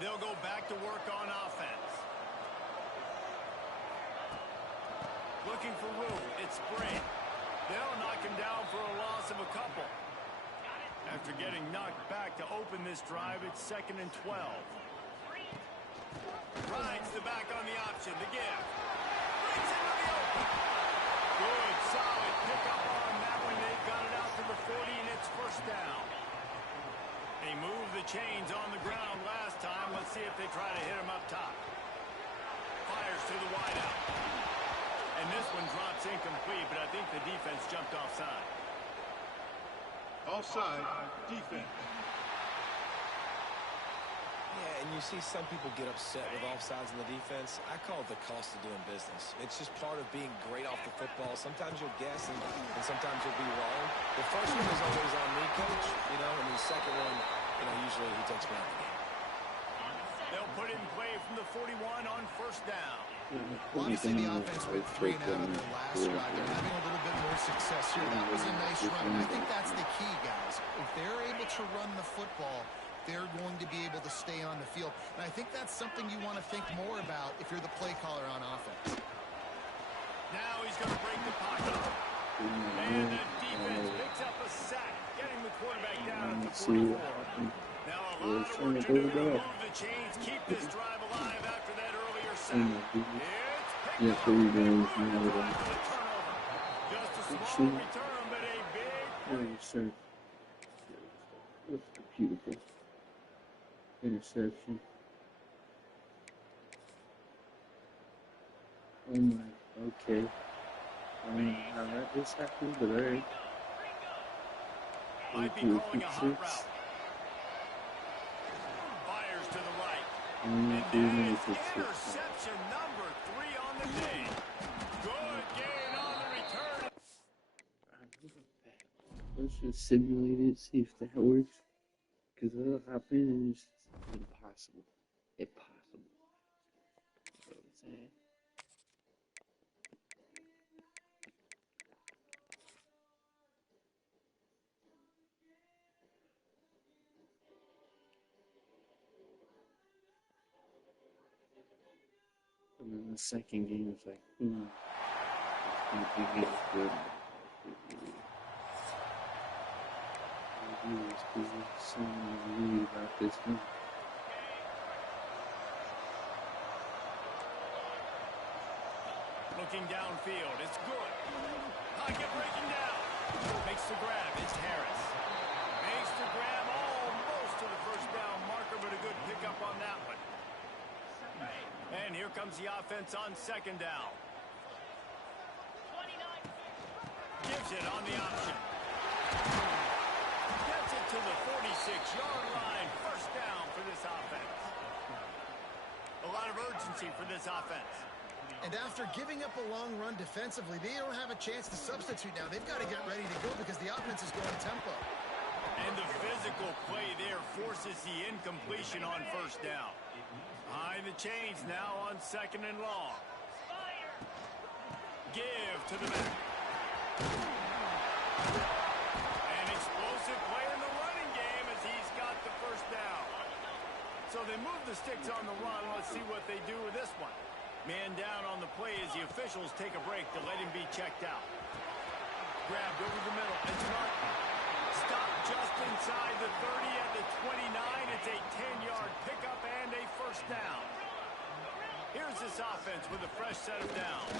They'll go back to work on offense. Looking for room. It's Brent. They'll knock him down for a loss of a couple. After getting knocked back to open this drive, it's 2nd and 12. Rides the back on the option. The give. Brings into the open. Good, solid pickup on that one. They got it out to the 40, and it's 1st down. They moved the chains on the ground last time. Let's see if they try to hit him up top. Fires to the wideout. And this one drops incomplete, but I think the defense jumped offside. Offside, defense. Yeah, and you see some people get upset with offsides in the defense. I call it the cost of doing business. It's just part of being great off the football. Sometimes you'll guess, and sometimes you'll be wrong. The first one is always on me, coach, and the second one, usually he takes me out of the game. They'll put it in play from the 41 on 1st down. Well, obviously, the offense went 3 and out on their last drive. They're having a little bit more success here. That was a nice run. And I think that's the key, guys. If they're able to run the football, they're going to be able to stay on the field. And I think that's something you want to think more about if you're the play caller on offense. Now he's going to break the pocket. And the defense picks up a sack, getting the quarterback down at the 44. Now a lot of work to do to move the chains, keep this drive alive after that earlier sack. It's picked up. Turnover. Just a small return, but a big... Beautiful interception. Oh my, okay. I don't know how that just happened, but alright. Might be calling a hot route. Fires to the right. And that is interception number 3 on the day. Good gain on the return. Let's just simulate it, see if that works. Because that'll happen and it's impossible. Impossible. That's what I'm saying. And then the second game is like, it's good. Because there's so much read about this one. Looking downfield, it's good. Pocket breaking down. Makes the grab, it's Harris. Makes the grab almost to the 1st down marker, but a good pickup on that one. And here comes the offense on 2nd down. Gives it on the option. Gets it to the 46-yard line. 1st down for this offense. A lot of urgency for this offense. And after giving up a long run defensively, they don't have a chance to substitute now. They've got to get ready to go because the offense is going tempo. And the physical play there forces the incompletion on 1st down. High the chains now on 2nd and long. Give to the back. An explosive play in the running game as he's got the 1st down. So they move the sticks on the run. Let's see what they do with this one. Man down on the play as the officials take a break to let him be checked out. Grabbed over the middle. It's not stopped just inside the 30 at the 29. It's a 10-yard pickup and a 1st down. Here's this offense with a fresh set of downs.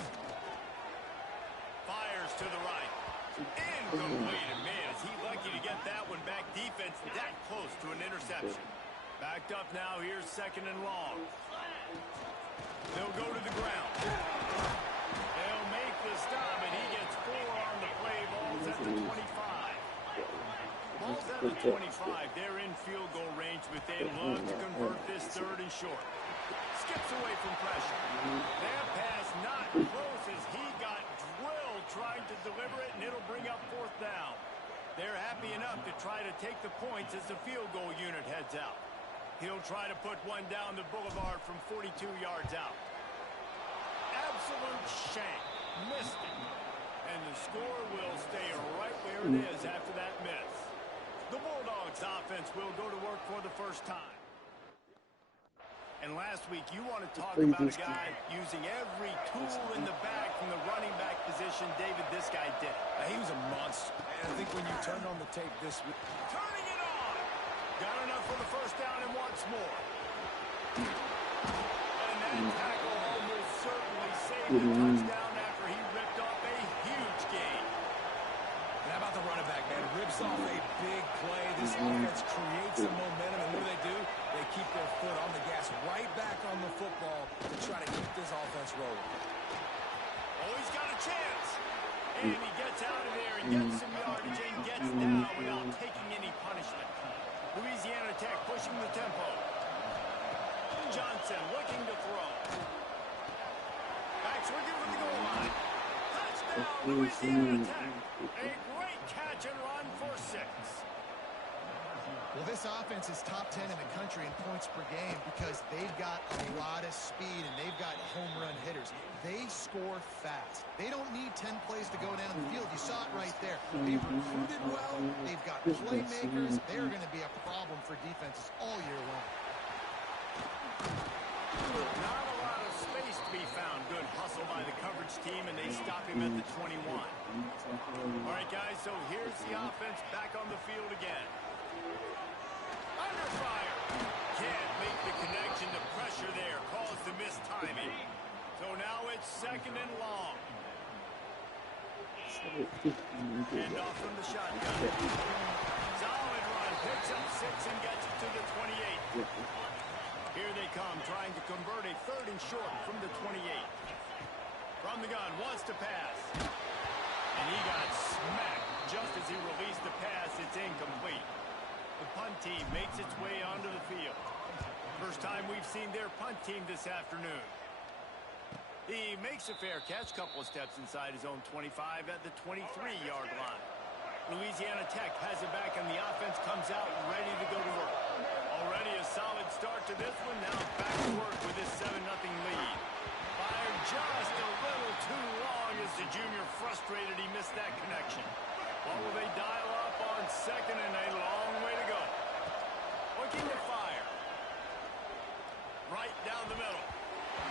Fires to the right. Incomplete. And man, is he lucky to get that one back. Defense that close to an interception. Backed up now. Here's 2nd and long. They'll go to the ground. They'll make the stop, and he gets 4 on the play. Ball's at the 25. Ball's at the 25. They're in field goal range, but they love to convert this 3rd and short. Skips away from pressure. That pass not close as he got drilled trying to deliver it, and it'll bring up 4th down. They're happy enough to try to take the points as the field goal unit heads out. He'll try to put one down the boulevard from 42 yards out. Absolute shank. Missed it. And the score will stay right where it is after that miss. The Bulldogs offense will go to work for the 1st time. And last week, you want to talk Play about a this guy using every tool in the bag from the running back position. David, this guy did it. He was a monster. And I think when you turned on the tape this week. Turning it on. Got enough for the first down and wants more. And that tackle almost certainly saved the touchdown after he ripped off a huge gain. And how about the running back, man? Rips off a big play. This offense creates some momentum, and what do? They keep their foot on the gas, right back on the football to try to keep this offense rolling. Oh, he's got a chance. And he gets out of there and gets some yardage and gets down without taking any punishment. Louisiana Tech pushing the tempo. Johnson looking to throw. Backs looking for the goal line. Touchdown, Louisiana Tech. A great catch and run for 6. Well, this offense is top 10 in the country in points per game because they've got a lot of speed and they've got home run hitters. They score fast. They don't need 10 plays to go down the field. You saw it right there. They've recruited well. They've got playmakers. They're going to be a problem for defenses all year long. Not a lot of space to be found. Good hustle by the coverage team, and they stop him at the 21. All right, guys, so here's the offense back on the field again. Under fire. Can't make the connection. The pressure there caused the missed timing. So now it's 2nd and long. And off from the shotgun. Solid run. Picks up 6 and gets it to the 28. Here they come, trying to convert a 3rd and short from the 28. From the gun, wants to pass. And he got smacked just as he released the pass. It's incomplete. The punt team makes its way onto the field. First time we've seen their punt team this afternoon. He makes a fair catch, couple of steps inside his own 25 at the 23-yard line. Louisiana Tech has it back, and the offense comes out ready to go to work. Already a solid start to this one. Now back to work with this 7-0 lead. Fired just a little too long as the junior frustrated he missed that connection. What will they dial up on 2nd and a long way to go? Looking to fire. Right down the middle.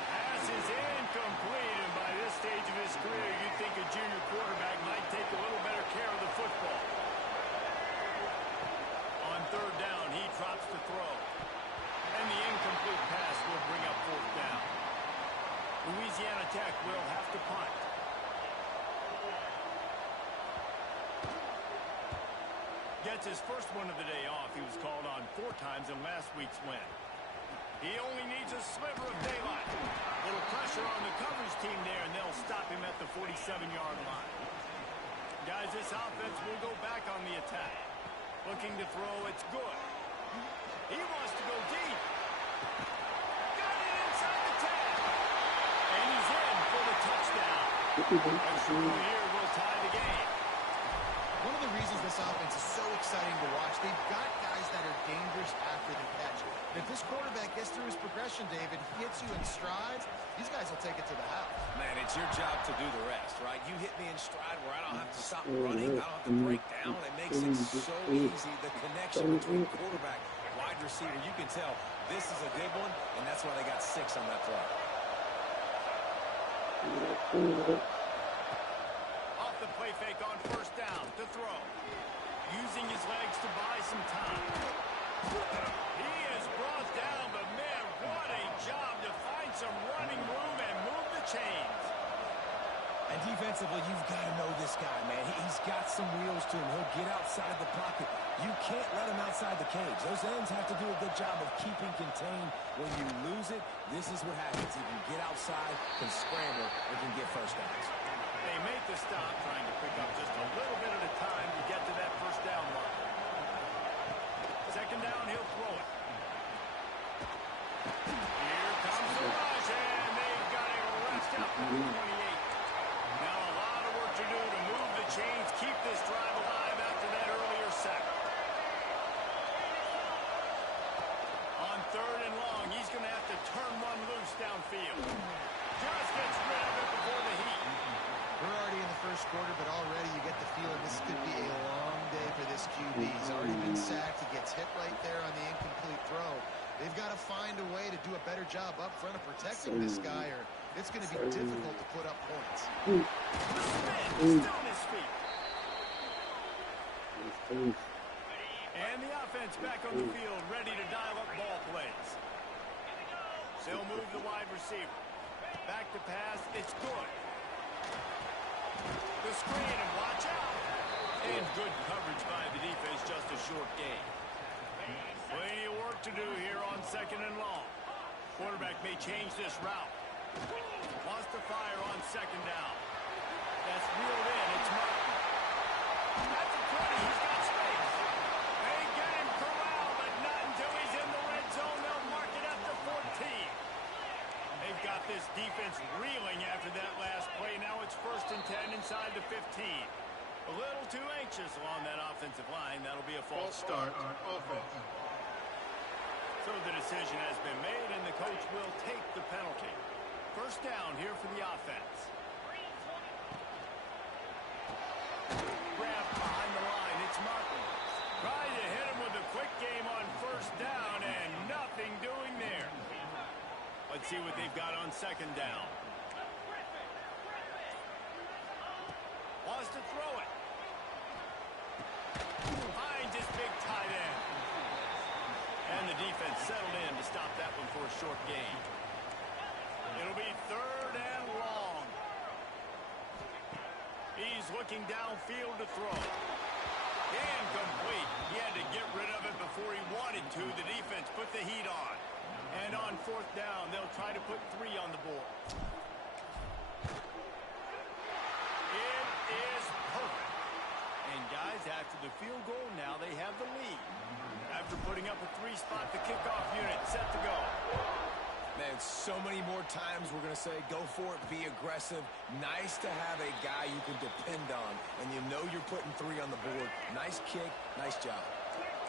Pass is incomplete, and by this stage of his career, you'd think a junior quarterback might take a little better care of the football. On 3rd down, he drops to throw. And the incomplete pass will bring up 4th down. Louisiana Tech will have to punt. Gets his first one of the day off. He was called on 4 times in last week's win. He only needs a sliver of daylight. A little pressure on the coverage team there, and they'll stop him at the 47-yard line. Guys, this offense will go back on the attack. Looking to throw, it's good. He wants to go deep. Got it inside the 10. And he's in for the touchdown. Extra point here will tie the game. One of the reasons this offense is so exciting to watch, they've got guys that are dangerous after the catch. If this quarterback gets through his progression, David, hits you in strides, these guys will take it to the house. Man, it's your job to do the rest, right? You hit me in stride where I don't have to stop running. I don't have to break down. It makes it so easy. The connection between quarterback, wide receiver, you can tell this is a good one, and that's why they got 6 on that play. Off the play fake on 1st down to throw. Using his legs to buy some time. He is brought down, but man, what a job to find some running room and move the chains. And defensively, you've got to know this guy, man. He's got some wheels to him. He'll get outside the pocket. You can't let him outside the cage. Those ends have to do a good job of keeping contained. When you lose it, this is what happens. He can get outside, can scramble, or can get first downs. They make the stop, trying to pick up just a little bit at a time to get to that 1st down mark. 2nd down, he'll throw it. Here comes the rush, and they've got it wrapped up at the 28. Now a lot of work to do to move the chains, keep this drive alive after that earlier sack. On 3rd and long, he's going to have to turn one loose downfield. Just gets rid of it before the heat. We're already in the 1st quarter, but already you get the feeling this could be a long day for this QB. He's already been sacked. He gets hit right there on the incomplete throw. They've got to find a way to do a better job up front of protecting this guy, or it's going to be difficult to put up points. Still on his feet. And the offense back on the field, ready to dial up ball plays. They'll move the wide receiver. Back to pass, it's good. The screen, and watch out. And good coverage by the defense, just a short gain. Plenty of work to do here on 2nd and long. Quarterback may change this route. Wants to fire on 2nd down. That's reeled in. It's Martin. That's a 20. He's got space. They get him corralled, but not until he's in the red zone. They'll mark it up to 14. They've got this defense reeling after that last play. Now it's 1st and 10 inside the 15. A little too anxious along that offensive line. That'll be a false start on offense. So the decision has been made, and the coach will take the penalty. 1st down here for the offense. Grab behind the line. It's Martin. Trying to hit him with a quick game on 1st down, and nothing doing there. Let's see what they've got on 2nd down. Wants to throw it. Finds his big tight end. And the defense settled in to stop that one for a short gain. It'll be 3rd and long. He's looking downfield to throw. Incomplete. He had to get rid of it before he wanted to. The defense put the heat on. And on 4th down, they'll try to put 3 on the board. It is perfect. And guys, after the field goal, now they have the lead. After putting up a 3-spot, the kickoff unit set to go. Man, so many more times we're going to say, go for it, be aggressive. Nice to have a guy you can depend on, and you know you're putting 3 on the board. Nice kick, nice job.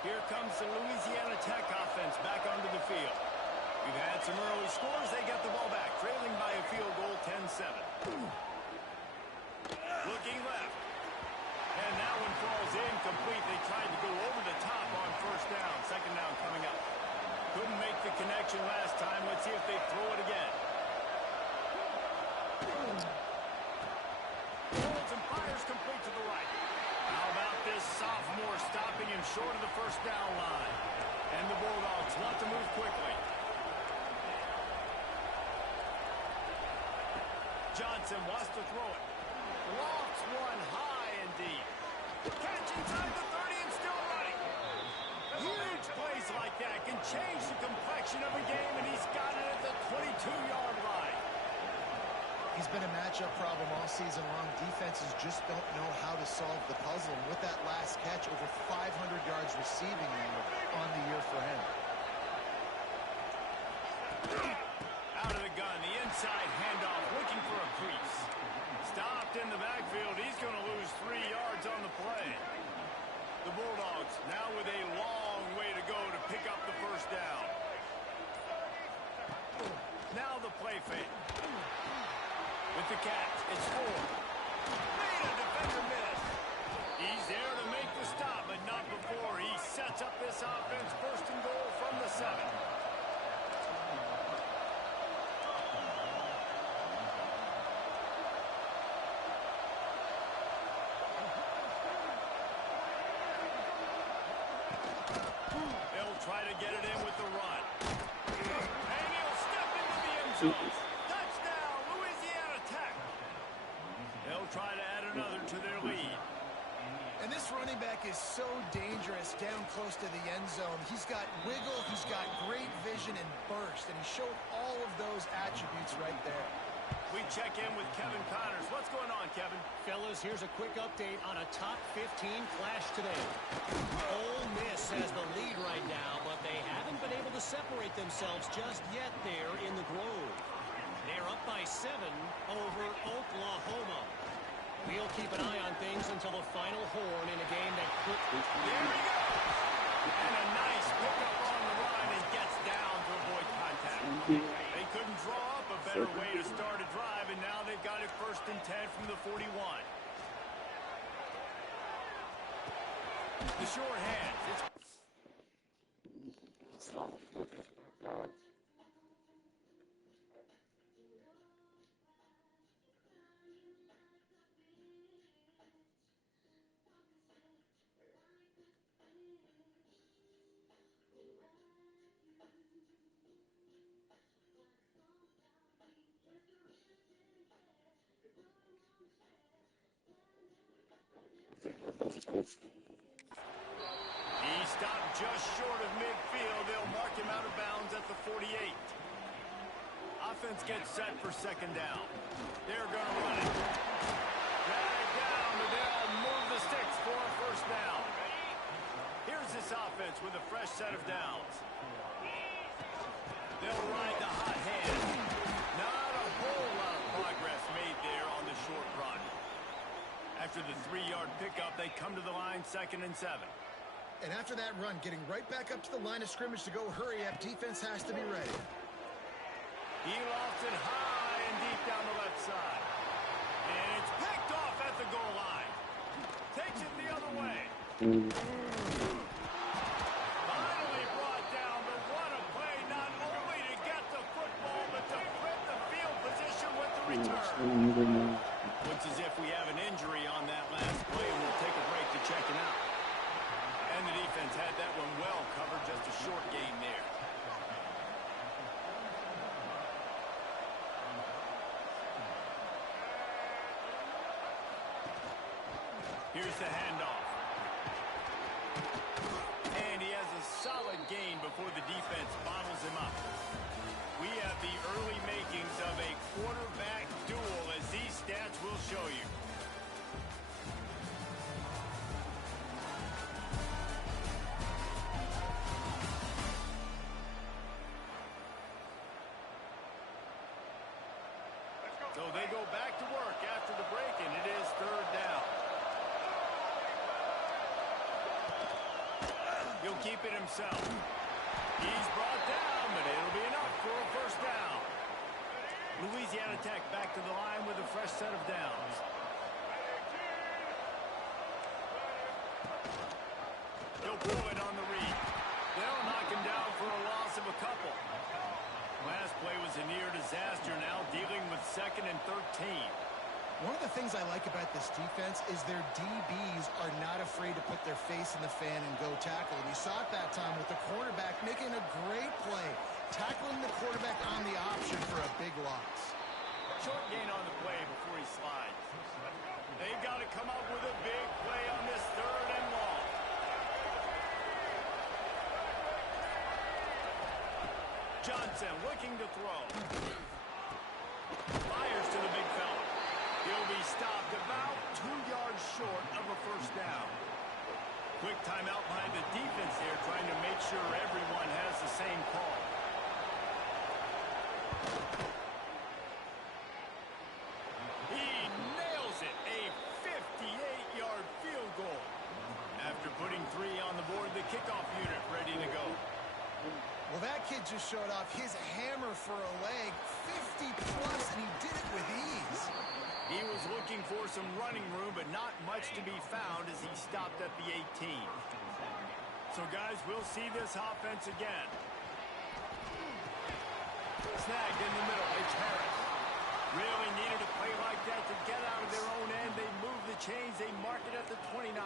Here comes the Louisiana Tech offense back onto the field. We've had some early scores. They get the ball back, trailing by a field goal, 10-7. Looking left. And that one falls incomplete. They tried to go over the top on 1st down. 2nd down coming up. Couldn't make the connection last time. Let's see if they throw it again. Holds and fires complete to the right. How about this sophomore stopping him short of the 1st down line? And the Bulldogs want to move quickly. Johnson wants to throw it. Lofts one high and deep. Catch inside the 30 and still running. Huge plays like that can change the complexion of a game, and he's got it at the 22-yard line. He's been a matchup problem all season long. Defenses just don't know how to solve the puzzle. And with that last catch, over 500 yards receiving now on the year for him. Out of the gun, the inside handoff, looking for a crease. Stopped in the backfield. He's going to lose 3 yards on the play. The Bulldogs now with a long way to go to pick up the 1st down. Now the play fake. With the catch, it's 4. Made a defender miss. He's there to make the stop, but not before he sets up this offense. 1st and goal from the 7. Try to get it in with the run. And he'll step into the end zone. Touchdown, Louisiana Tech. They'll try to add another to their lead. And this running back is so dangerous down close to the end zone. He's got wiggle, he's got great vision and burst, and he showed all of those attributes right there. We check in with Kevin Connors. What's going on, Kevin? Fellas, here's a quick update on a top 15 clash today. Ole Miss has the lead right now, but they haven't been able to separate themselves just yet there in the Grove. They're up by 7 over Oklahoma. We'll keep an eye on things until the final horn in a game that could... There we go! And a nice pickup on the run and gets down to avoid contact. They couldn't draw up a better way to start a drive, and now they've got it 1st and 10 from the 41. The short hands. It's He stopped just short of midfield. They'll mark him out of bounds at the 48. Offense gets set for second down. They're going to run it. Drag down, but they'll move the sticks for a first down. Here's this offense with a fresh set of downs. They'll ride the hot hand. Not a whole lot of progress made there on the short run. After the 3-yard pickup, they come to the line, 2nd and 7. And after that run, getting right back up to the line of scrimmage to go hurry up, defense has to be ready. He lofts it high and deep down the left side. And it's picked off at the goal line. Takes it the other way. Finally brought down, but what a play, not only to get the football, but to flip the field position with the return. Looks as if we have an injury on that last play, and we'll take a break to check it out. And the defense had that one well covered, just a short gain there. Here's the handoff. And he has a solid gain before the defense bottles him up. We have the early makings of a quarterback duel, as these stats will show you. So they go back to work after the break, and it is 3rd down. He'll keep it himself. He's brought down, but it'll be enough for a first down. Louisiana Tech back to the line with a fresh set of downs. He'll pull it on the read. They'll knock him down for a loss of a couple. Last play was a near disaster, now dealing with 2nd and 13. One of the things I like about this defense is their DBs are not afraid to put their face in the fan and go tackle. And you saw it that time with the quarterback making a great play, tackling the quarterback on the option for a big loss. Short gain on the play before he slides. They've got to come up with a big play on this 3rd and long. Johnson looking to throw. Fires to the big fella. He'll be stopped about 2 yards short of a first down. Quick timeout by the defense there, trying to make sure everyone has the same call. He nails it, a 58-yard field goal. After putting 3 on the board, the kickoff unit ready to go. Well, that kid just showed off his hammer for a leg, 50-plus, and he did it with ease. He was looking for some running room, but not much to be found as he stopped at the 18. So, guys, we'll see this offense again. Snagged in the middle. It's Harris. Really needed a play like that to get out of their own end. They move the chains. They mark it at the 29.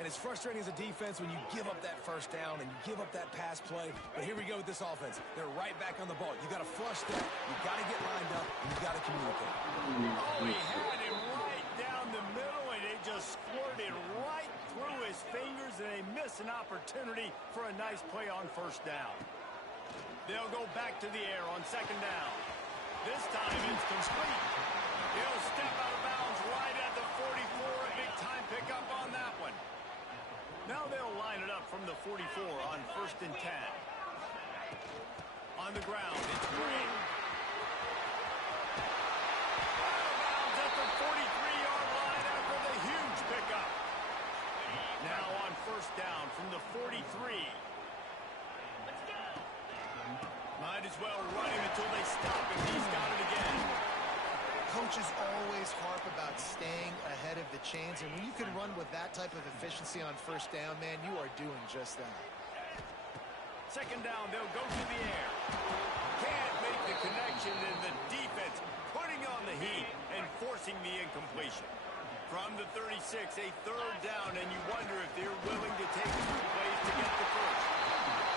And it's frustrating as a defense when you give up that first down and you give up that pass play. But here we go with this offense. They're right back on the ball. You got to flush that. You got to get lined up. And you got to communicate. Oh, he had him right down the middle, and it just squirted right through his fingers, and they miss an opportunity for a nice play on first down. They'll go back to the air on 2nd down. This time it's complete. He'll step out of bounds right at the 44. A big-time pickup on that one. Now they'll line it up from the 44 on 1st and 10. On the ground, it's Green. Out of bounds at the 43-yard line after the huge pickup. Now on 1st down from the 43. Might as well run him until they stop him. He's got it again. Coaches always harp about staying ahead of the chains, and when you can run with that type of efficiency on first down, man, you are doing just that. 2nd down, they'll go to the air. Can't make the connection, and the defense putting on the heat and forcing the incompletion. From the 36, a 3rd down, and you wonder if they're willing to take 2 plays to get the first.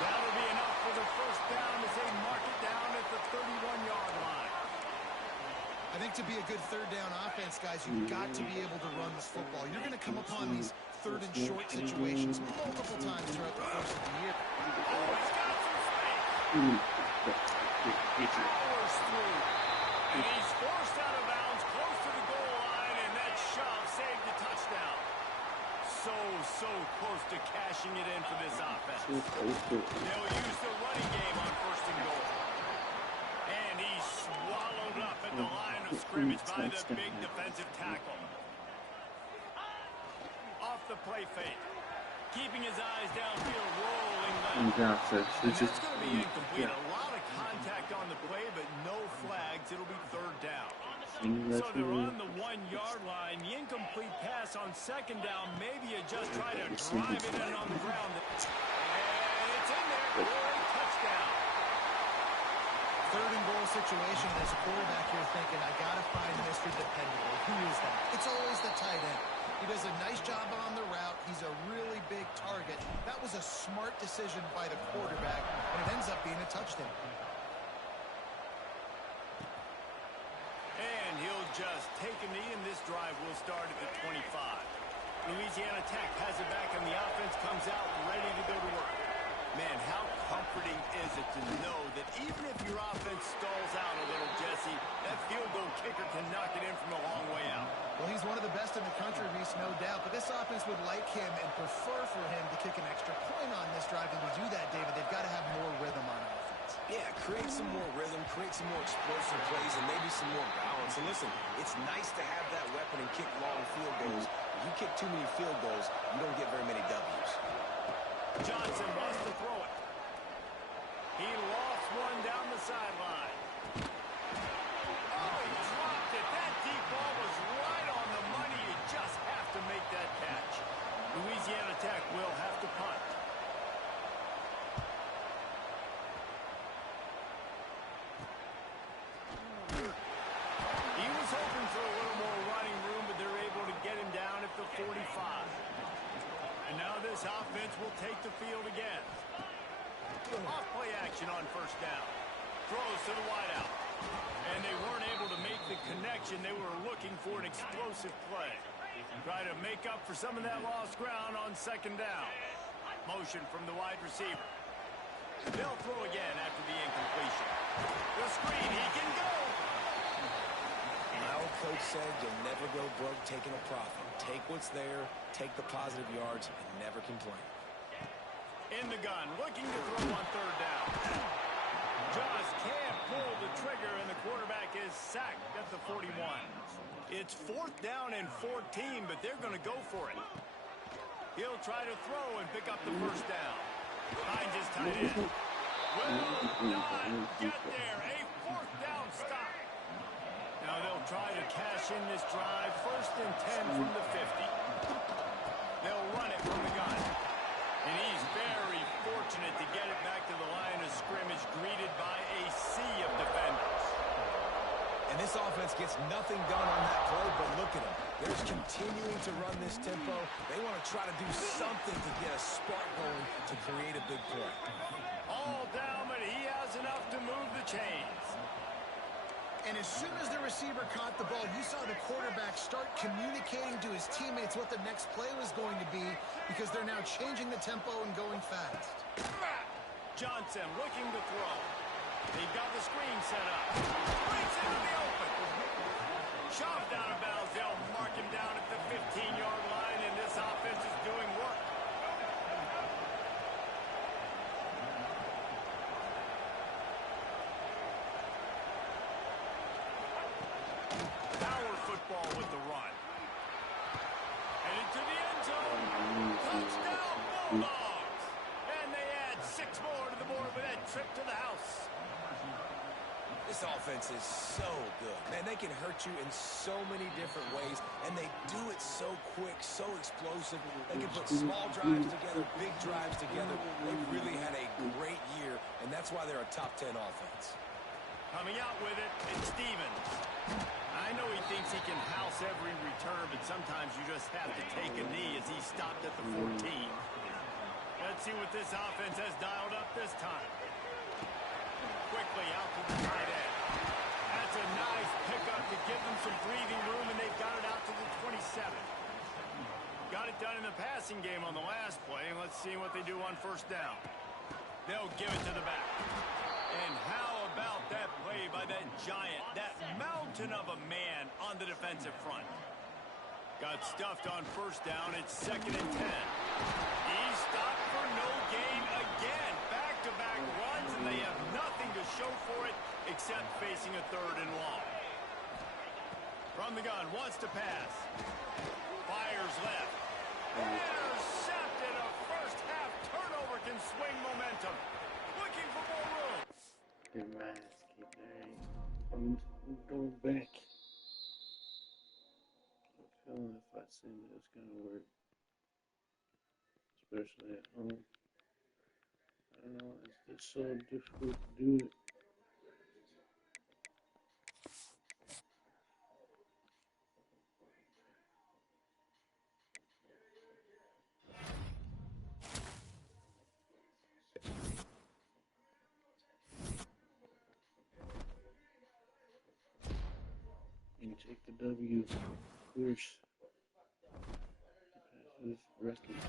That'll be enough for the first down as they mark it down at the 31-yard line. I think to be a good third down offense, guys, you've got to be able to run the football. You're going to come upon these third and short situations multiple times throughout the course of the year. Oh, he's got some space. Powers through. And he's forced out of bounds close to the goal line, and that shove saved the touchdown. So close to cashing it in for this offense. They'll use the running game on first and goal. And he's swallowed up at the line of scrimmage by the big defensive tackle. Off the play fake. Keeping his eyes downfield, rolling left. And that's going to be incomplete. A lot of contact on the play, but no flags. It'll be third down. So they're on the 1-yard line. The incomplete pass on second down. Maybe you just try to drive it in on the ground. And it's in there for a touchdown. Third and goal situation. As a quarterback, you're thinking, I got to find Mr. Dependable. Who is that? It's always the tight end. He does a nice job on the route. He's a really big target. That was a smart decision by the quarterback, and it ends up being a touchdown. And he'll just take a knee, and this drive will start at the 25. Louisiana Tech has it back, and the offense comes out ready to go to work. Man, how comforting is it to know that even if your offense stalls out a little, Jesse, that field goal kicker can knock it in from a long way out. Well, he's one of the best in the country, Reese, no doubt. But this offense would like him and prefer for him to kick an extra point on this drive. And to do that, David, they've got to have more rhythm on offense. Yeah, create some more rhythm, create some more explosive plays, and maybe some more balance. And listen, it's nice to have that weapon and kick long field goals. If you kick too many field goals, you don't get very many W's. Johnson wants to throw it. He lost one down the sideline. Oh, he dropped it. That deep ball was right on the money. You just have to make that catch. Louisiana Tech will have to punt. He was hoping for a little more running room, but they're able to get him down at the 45. And now this offense will take the field again. Off play action on first down. Throws to the wideout. And they weren't able to make the connection. They were looking for an explosive play. Try to make up for some of that lost ground on second down. Motion from the wide receiver. They'll throw again after the incompletion. The screen, he can go. My old coach said you'll never go broke taking a profit. Take what's there, take the positive yards, and never complain. In the gun, looking to throw on third down. Just can't pull the trigger, and the quarterback is sacked at the 41. It's fourth down and 14, but they're going to go for it. He'll try to throw and pick up the first down. Finds his tight end. Will not get there. A fourth down stop. Now they'll try to cash in this drive. First and 10 from the 50. They'll run it from the gun. And he's very fortunate to get it back to the line of scrimmage, greeted by a sea of defenders. And this offense gets nothing done on that play, but look at them. They're just continuing to run this tempo. They want to try to do something to get a spark going to create a big play. All down, but he has enough to move the chains. And as soon as the receiver caught the ball, you saw the quarterback start communicating to his teammates what the next play was going to be, because they're now changing the tempo and going fast. Johnson looking to throw. They've got the screen set up. Breaks into the open. Shoved out of bounds. They'll mark him down at the 15-yard line, and this offense is doing work. Power football with the run. Headed to the end zone. Touchdown, Bulldogs. And they add 6 more to the board with that trip to the house. This offense is so good. Man, they can hurt you in so many different ways, and they do it so quick, so explosive. They can put small drives together, big drives together. They've really had a great year, and that's why they're a top 10 offense. Coming out with it, it's Stevens. I know he thinks he can house every return, but sometimes you just have to take a knee as he stopped at the 14. Let's see what this offense has dialed up this time. Quickly out to the tight end. That's a nice pickup to give them some breathing room, and they've got it out to the 27. Got it done in the passing game on the last play, and let's see what they do on first down. They'll give it to the back. And how about that play by that giant, that mountain of a man on the defensive front? Got stuffed on first down. It's 2nd and 10. He's stopped for no gain again. Back-to-back runs, and they have nothing to show for it except facing a 3rd and long. From the gun, wants to pass. Fires left. Intercepted. A first-half turnover can swing momentum. Looking for more room. Get my ass kicked. I'm going back. I don't know if I send it, it's gonna work. Especially at home. I don't know, it's just so difficult to do it. And take the W, of course. This record.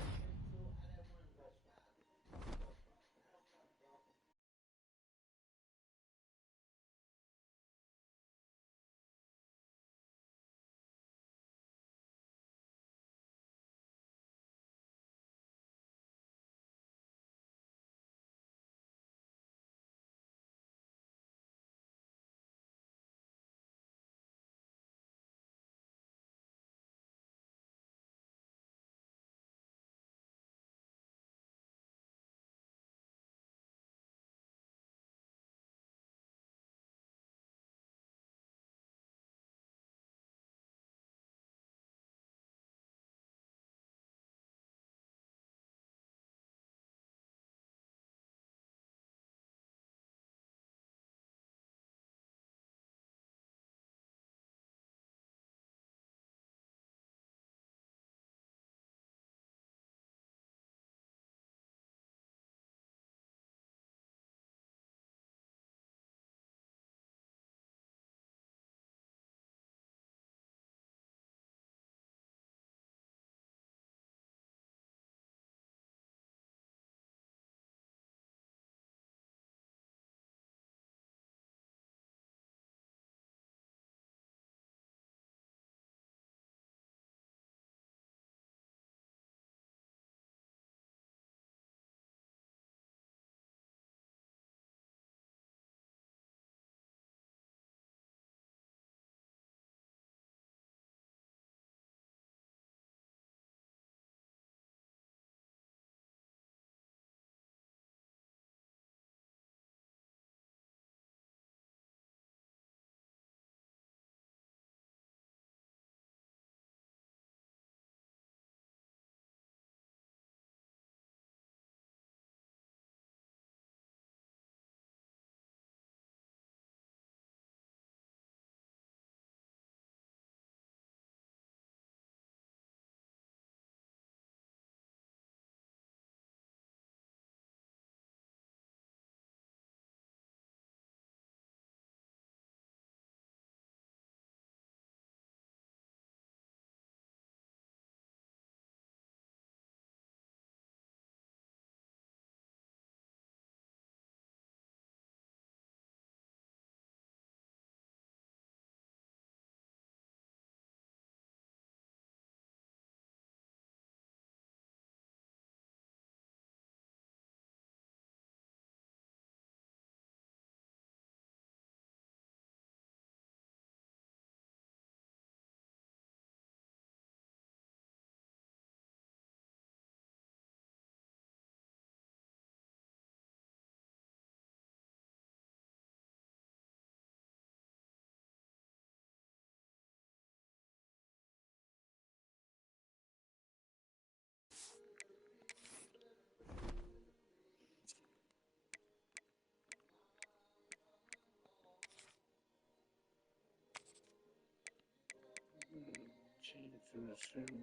Change it to a certain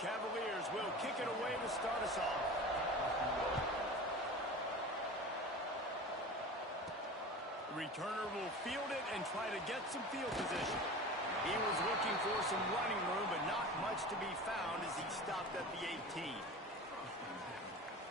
Cavaliers will kick it away to start us off. The returner will field it and try to get some field position. He was looking for some running room, but not much to be found as he stopped at the 18.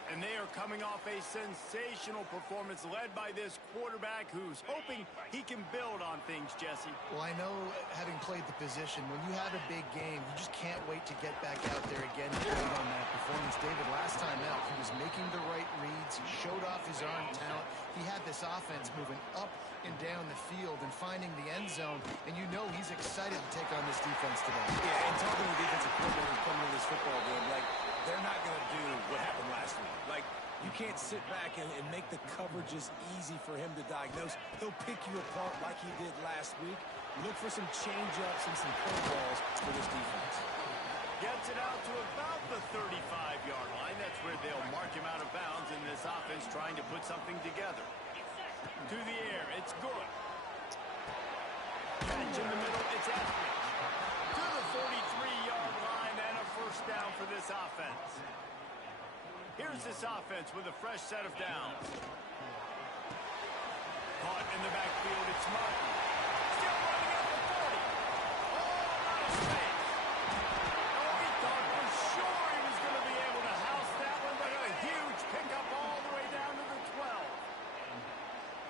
And they are coming off a sensational performance led by this quarterback who's hoping he can build on things, Jesse. Well, I know, having played the position, when you have a big game, you just can't wait to get back out there again and build on that performance. David, last time out, he was making the right reads. He showed off his arm talent. He had this offense moving up and down the field and finding the end zone, and you know he's excited to take on this defense today. Yeah, and talking to defensive coordinators coming in this football game, like, they're not going to do what happened last week. Like, you can't sit back and make the coverages easy for him to diagnose. He'll pick you apart like he did last week. Look for some change-ups and some curveballs for this defense. Gets it out to about the 35-yard line. That's where they'll mark him out of bounds in this offense trying to put something together. To the air, it's good. Catch in the middle, it's Etheridge. To the 43-yard line and a first down for this offense. Here's this offense with a fresh set of downs. Caught in the backfield, it's Martin. Still running at the 40. Oh, out of space. Oh, he thought for sure he was going to be able to house that one, but a huge pickup all the way down to the 12.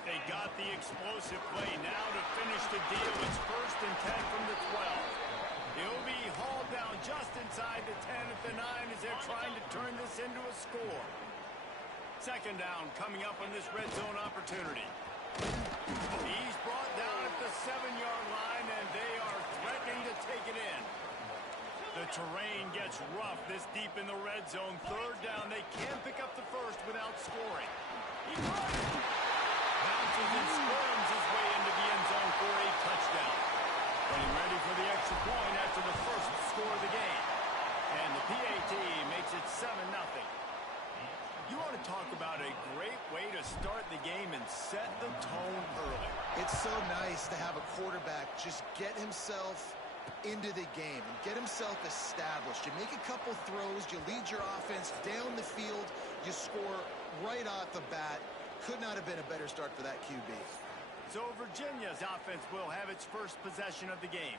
They got the explosive play now to finish the deal. It's 1st and 10 from the 12. He'll be hauled down just inside the 10 at the 9 as they're trying to turn this into a score. 2nd down coming up on this red zone opportunity. He's brought down at the 7-yard line, and they are threatening to take it in. The terrain gets rough this deep in the red zone. 3rd down, they can pick up the first without scoring. He bounces and squirms his way into the end zone for a touchdown. Getting ready for the extra point after the first score of the game. And the PAT makes it 7-0. You want to talk about a great way to start the game and set the tone early. It's so nice to have a quarterback just get himself into the game and get himself established. You make a couple throws, you lead your offense down the field, you score right off the bat. Could not have been a better start for that QB. So Virginia's offense will have its first possession of the game.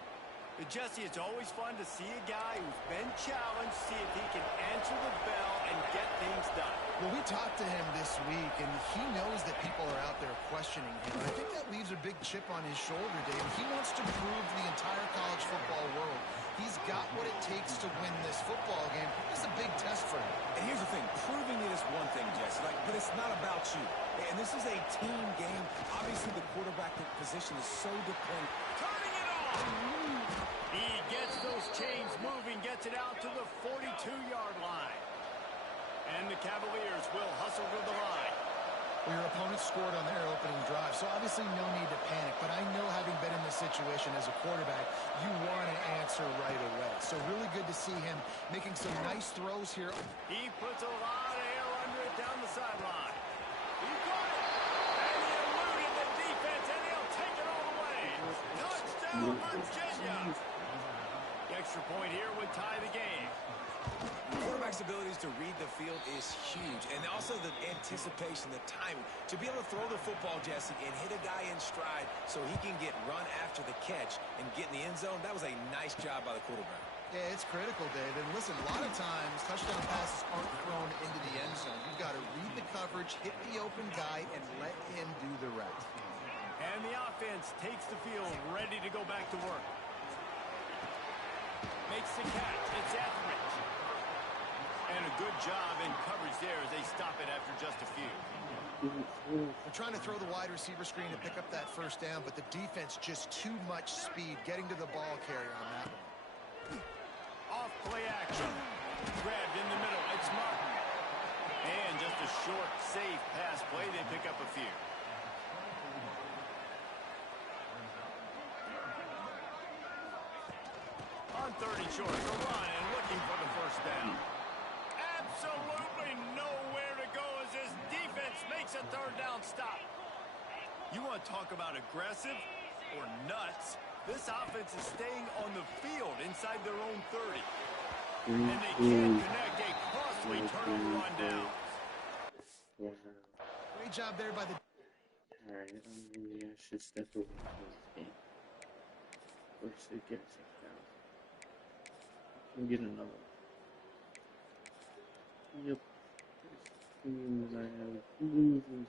But Jesse, it's always fun to see a guy who's been challenged, see if he can answer the bell and get things done. Well, we talked to him this week, and he knows that people are out there questioning him. And I think that leaves a big chip on his shoulder, Dave. He wants to prove to the entire college football world he's got what it takes to win this football game. It's a big test for him. And here's the thing. Proving it is one thing, Jesse, but it's not about you. And this is a team game. Obviously, the quarterback position is so dependent. Turning it on! He gets those chains moving, gets it out to the 42-yard line. And the Cavaliers will hustle to the line. Well, your opponent scored on their opening drive, so obviously no need to panic. But I know, having been in this situation as a quarterback, you want to answer right away. So really good to see him making some nice throws here. He puts a lot of air under it down the sideline. He got it! And he eluded the defense, and he'll take it all the way. Touchdown, Virginia! The extra point here would tie the game. The quarterback's abilities to read the field is huge, and also the anticipation, the timing. To be able to throw the football, Jesse, and hit a guy in stride so he can get run after the catch and get in the end zone, that was a nice job by the quarterback. Yeah, it's critical, Dave. And listen, a lot of times touchdown passes aren't thrown into the end zone. You've got to read the coverage, hit the open guy, and let him do the rest. And the offense takes the field, ready to go back to work. Makes the catch. It's Etheridge. And a good job in coverage there as they stop it after just a few. They're trying to throw the wide receiver screen to pick up that first down, but the defense just too much speed getting to the ball carrier on that one. Off play action. Grabbed in the middle. It's Martin. And just a short, safe pass play. They pick up a few. On 30 short, the run and looking for the first down. Absolutely nowhere to go as his defense makes a 3rd down stop. You want to talk about aggressive or nuts? This offense is staying on the field inside their own 30. And they can't connect a costly turnover on downs. Wow. Great job there by the... Alright, maybe I should step away from this game. Or should get 6,000. We'll get another one. Yep. As soon as I have losing.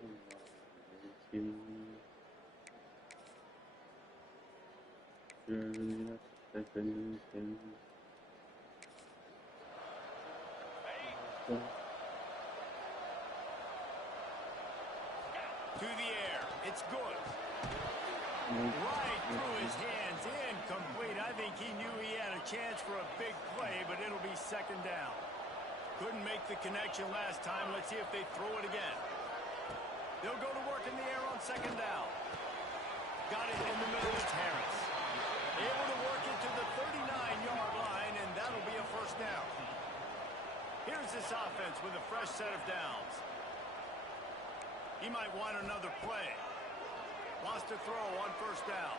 Come on, are you kidding me? Sure, I really not step into this game. To the air. It's good. Right through his hands. Incomplete. I think he knew he had a chance for a big play, but it'll be second down. Couldn't make the connection last time. Let's see if they throw it again. They'll go to work in the air on second down. Got it in the middle. It's Harris. Able to work it to the 39-yard line, and that'll be a first down. Here's this offense with a fresh set of downs. He might want another play. Wants to throw on first down.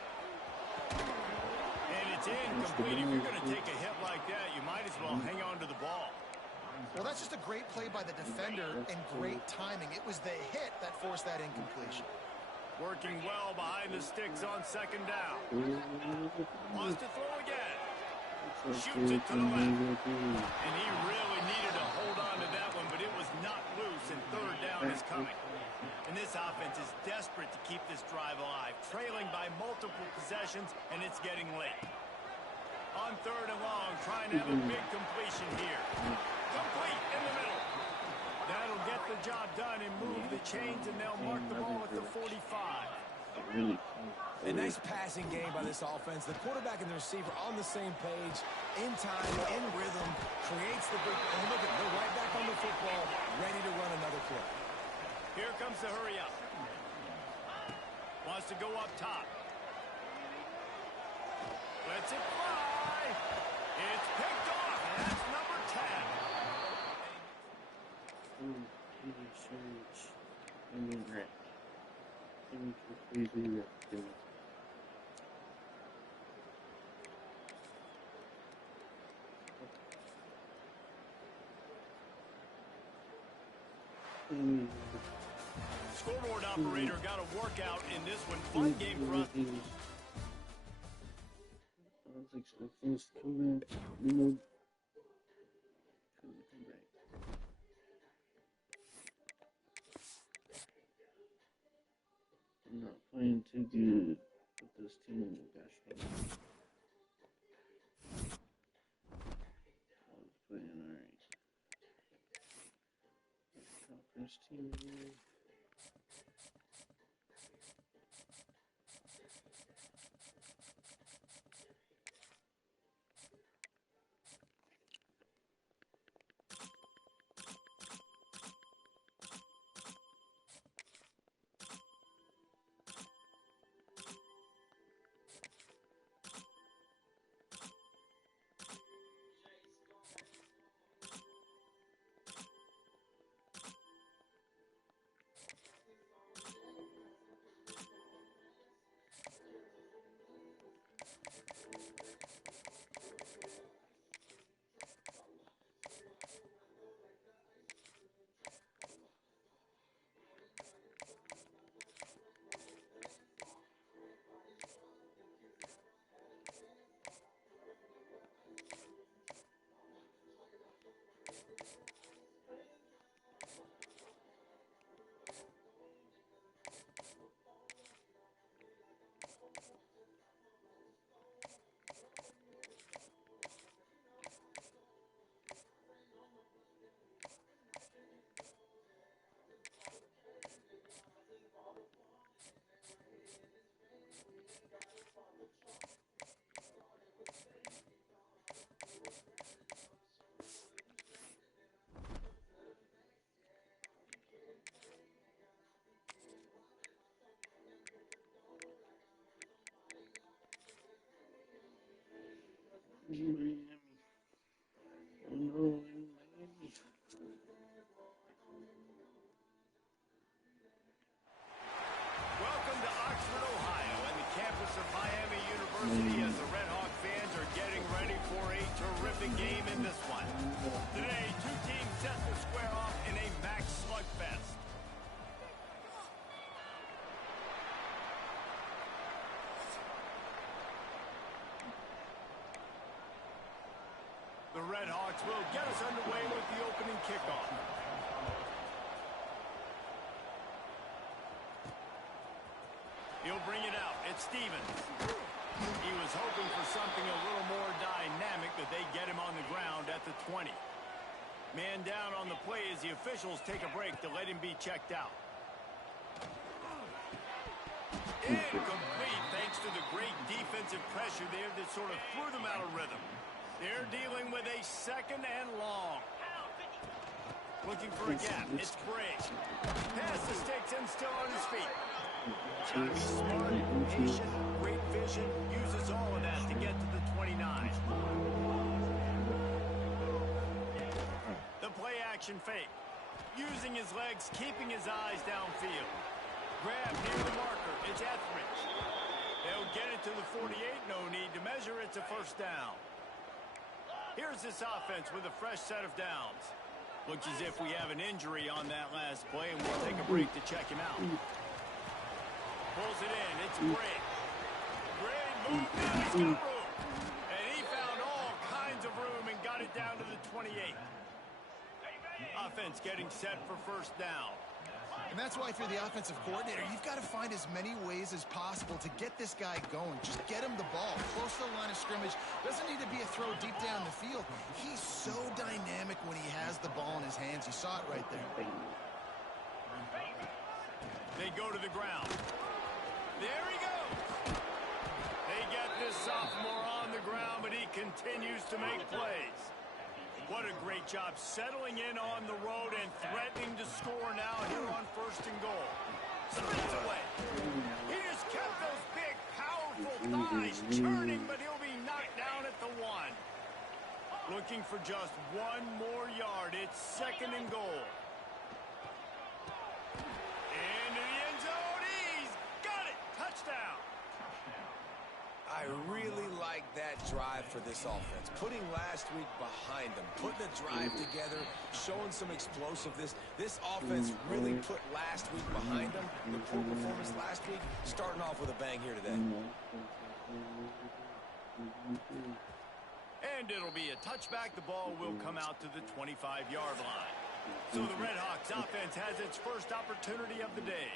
And it's incomplete. If you're going to take a hit like that, you might as well hang on to the ball. Well, that's just a great play by the defender and great timing. It was the hit that forced that incompletion. Working well behind the sticks on second down. Wants to throw again. Shoots it to the left. And he really needed to hold on to that one, but it was not loose, and third down is coming. And this offense is desperate to keep this drive alive, trailing by multiple possessions, and it's getting late. On third and long, trying to have a big completion here. Complete in the middle. That'll get the job done and move the chains, and they'll mark the ball at the 45. A nice passing game by this offense. The quarterback and the receiver on the same page, in time, in rhythm, creates the big... And look at, they're right back on the football, ready to run another play. Here comes the hurry up. Wants to go up top. Lets it fly. It's picked off. That's number 10. Scoreboard operator got a workout in this one. Fun game for us. I was expecting us to come back. No. Couldn't come back. I'm not playing too good with this team. Gosh, I was playing alright. Conference team here. Miami. Oh no, in Miami. Welcome to Oxford, Ohio, and the campus of Miami University, as the Red Hawk fans are getting the game in this one. Today, two teams set to square off in a max slugfest. The Red Hawks will get us underway with the opening kickoff. He'll bring it out. It's Stevens. He was hoping for something a little more dynamic, but they get him on the ground at the 20. Man down on the play as the officials take a break to let him be checked out. Incomplete thanks to the great defensive pressure there that sort of threw them out of rhythm. They're dealing with a second and long. Looking for a gap. It's Bray. Pass the sticks and still on his feet. Gotta be smart, patient, great vision. Uses all of that to get to the 29. The play action fake. Using his legs, keeping his eyes downfield. Grab near the marker. It's Etheridge. They'll get it to the 48. No need to measure. It's a first down. Here's this offense with a fresh set of downs. Looks as if we have an injury on that last play, and we'll take a break to check him out. Pulls it in. It's Bray. Bray moved down. He's got room. And he found all kinds of room and got it down to the 28. Offense getting set for first down. And that's why if you're the offensive coordinator, you've got to find as many ways as possible to get this guy going. Just get him the ball close to the line of scrimmage. Doesn't need to be a throw deep down the field. He's so dynamic when he has the ball in his hands. You saw it right there. They go to the ground. There he goes. They get this sophomore on the ground, but he continues to make plays. What a great job settling in on the road and threatening to score now here on first and goal. Spins away. He just kept those big, powerful thighs churning, but he'll be knocked down at the 1. Looking for just one more yard. It's second and goal. Into the end zone. He's got it. Touchdown. I really like that drive for this offense. Putting last week behind them, putting a drive together, showing some explosiveness. This offense really put last week behind them. The poor performance last week, starting off with a bang here today. And it'll be a touchback. The ball will come out to the 25-yard line. So the Red Hawks offense has its first opportunity of the day.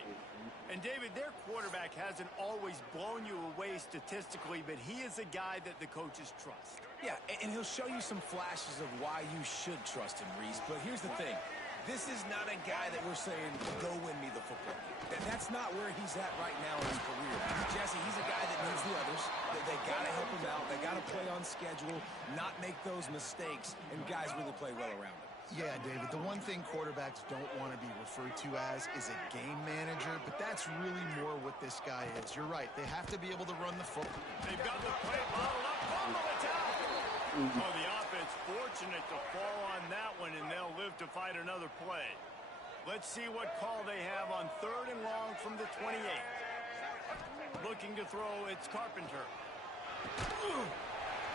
And, David, their quarterback hasn't always blown you away statistically, but he is a guy that the coaches trust. Yeah, and he'll show you some flashes of why you should trust him, Reese. But here's the thing. This is not a guy that we're saying, go win me the football game. That's not where he's at right now in his career. Jesse, he's a guy that needs the others. They got to help him out. They got to play on schedule, not make those mistakes, and guys really play well around him. Yeah, David, the one thing quarterbacks don't want to be referred to as is a game manager, but that's really more what this guy is. You're right. They have to be able to run the football. They've got the play bottled up. Fumble, it's out. Oh, the offense fortunate to fall on that one, and they'll live to fight another play. Let's see what call they have on third and long from the 28. Looking to throw, it's Carpenter.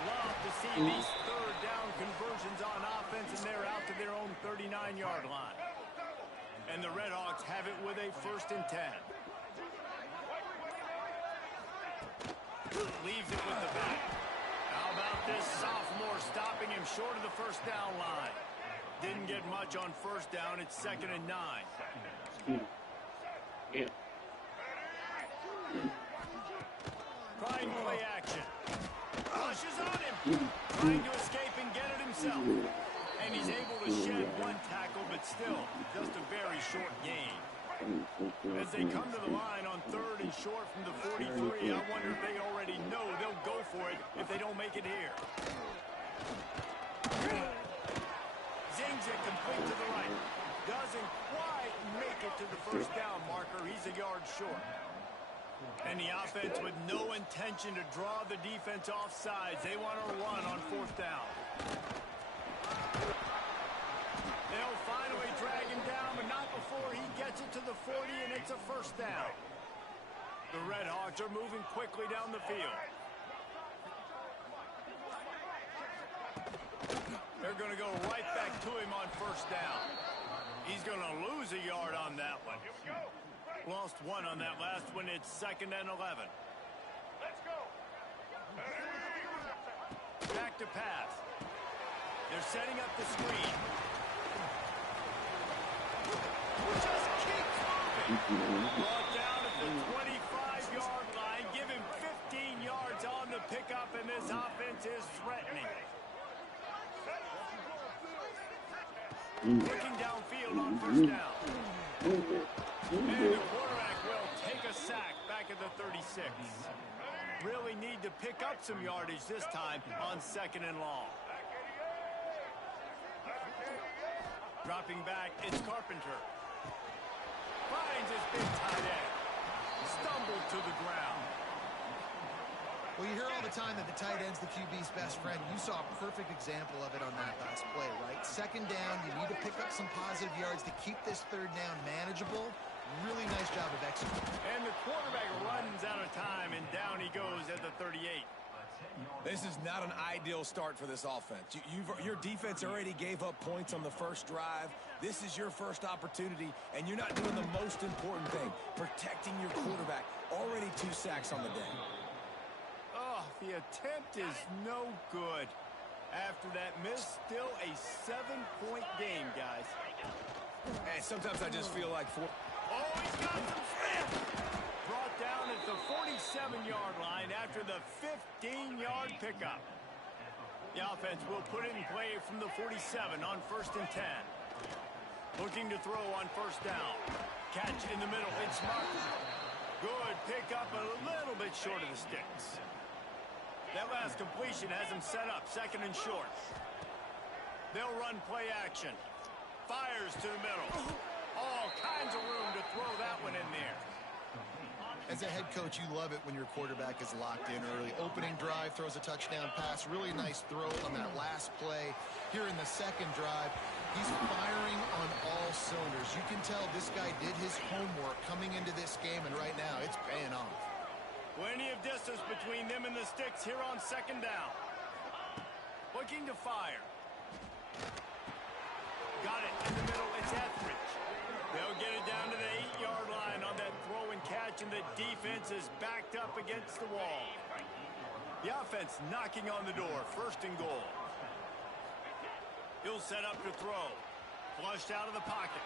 Love to see these third down conversions on offense, and they're out to their own 39-yard line. And the Red Hawks have it with a first and 10. Leaves it with the back. How about this sophomore stopping him short of the first down line? Didn't get much on first down. It's second and 9. Yeah. Trying play action. Rushes on him. Trying to escape and get it himself. And he's able to shed one tackle, but still just a very short gain. As they come to the line on third and short from the 43, I wonder if they already know they'll go for it if they don't make it here. Zings it complete to the right. Doesn't quite make it to the first down marker. He's a yard short. And the offense with no intention to draw the defense off sides. They want to run on fourth down. They'll finally drag him down, but not before he gets it to the 40, and it's a first down. The Red Hawks are moving quickly down the field. They're going to go right back to him on first down. He's going to lose a yard on that one. Lost one on that last one. It's 2nd and 11. Let's go. Back to pass. They're setting up the screen. Just keeps moving. Brought down at the 25-yard line. Give him 15 yards on the pickup, and this offense is threatening. Looking downfield on first down. And the quarterback will take a sack back at the 36. Really need to pick up some yardage this time on 2nd and long. Dropping back, it's Carpenter. Finds his big tight end. Stumbled to the ground. Well, you hear all the time that the tight end's the QB's best friend. You saw a perfect example of it on that last play, right? 2nd down, you need to pick up some positive yards to keep this 3rd down manageable. Really nice job of executing. And the quarterback runs out of time, and down he goes at the 38. This is not an ideal start for this offense. Your defense already gave up points on the first drive. This is your first opportunity, and you're not doing the most important thing, protecting your quarterback. Already 2 sacks on the day. Oh, the attempt is no good. After that miss, still a 7-point game, guys. And sometimes I just feel like... Oh, he's got some strength. Brought down at the 47-yard line after the 15-yard pickup. The offense will put it in play from the 47 on 1st and 10. Looking to throw on first down. Catch in the middle. It's Martin. Good pickup, a little bit short of the sticks. That last completion has him set up 2nd and short. They'll run play action. Fires to the middle. All kinds of room to throw that one in there. As a head coach, you love it when your quarterback is locked in early. Opening drive, throws a touchdown pass. Really nice throw on that last play. Here in the 2nd drive, he's firing on all cylinders. You can tell this guy did his homework coming into this game, and right now it's paying off. Plenty of distance between them and the sticks here on 2nd down. Looking to fire. Got it in the middle. It's Etheridge. They'll get it down to the 8-yard line on that throw and catch, and the defense is backed up against the wall. The offense knocking on the door. 1st and goal. He'll set up to throw. Flushed out of the pocket.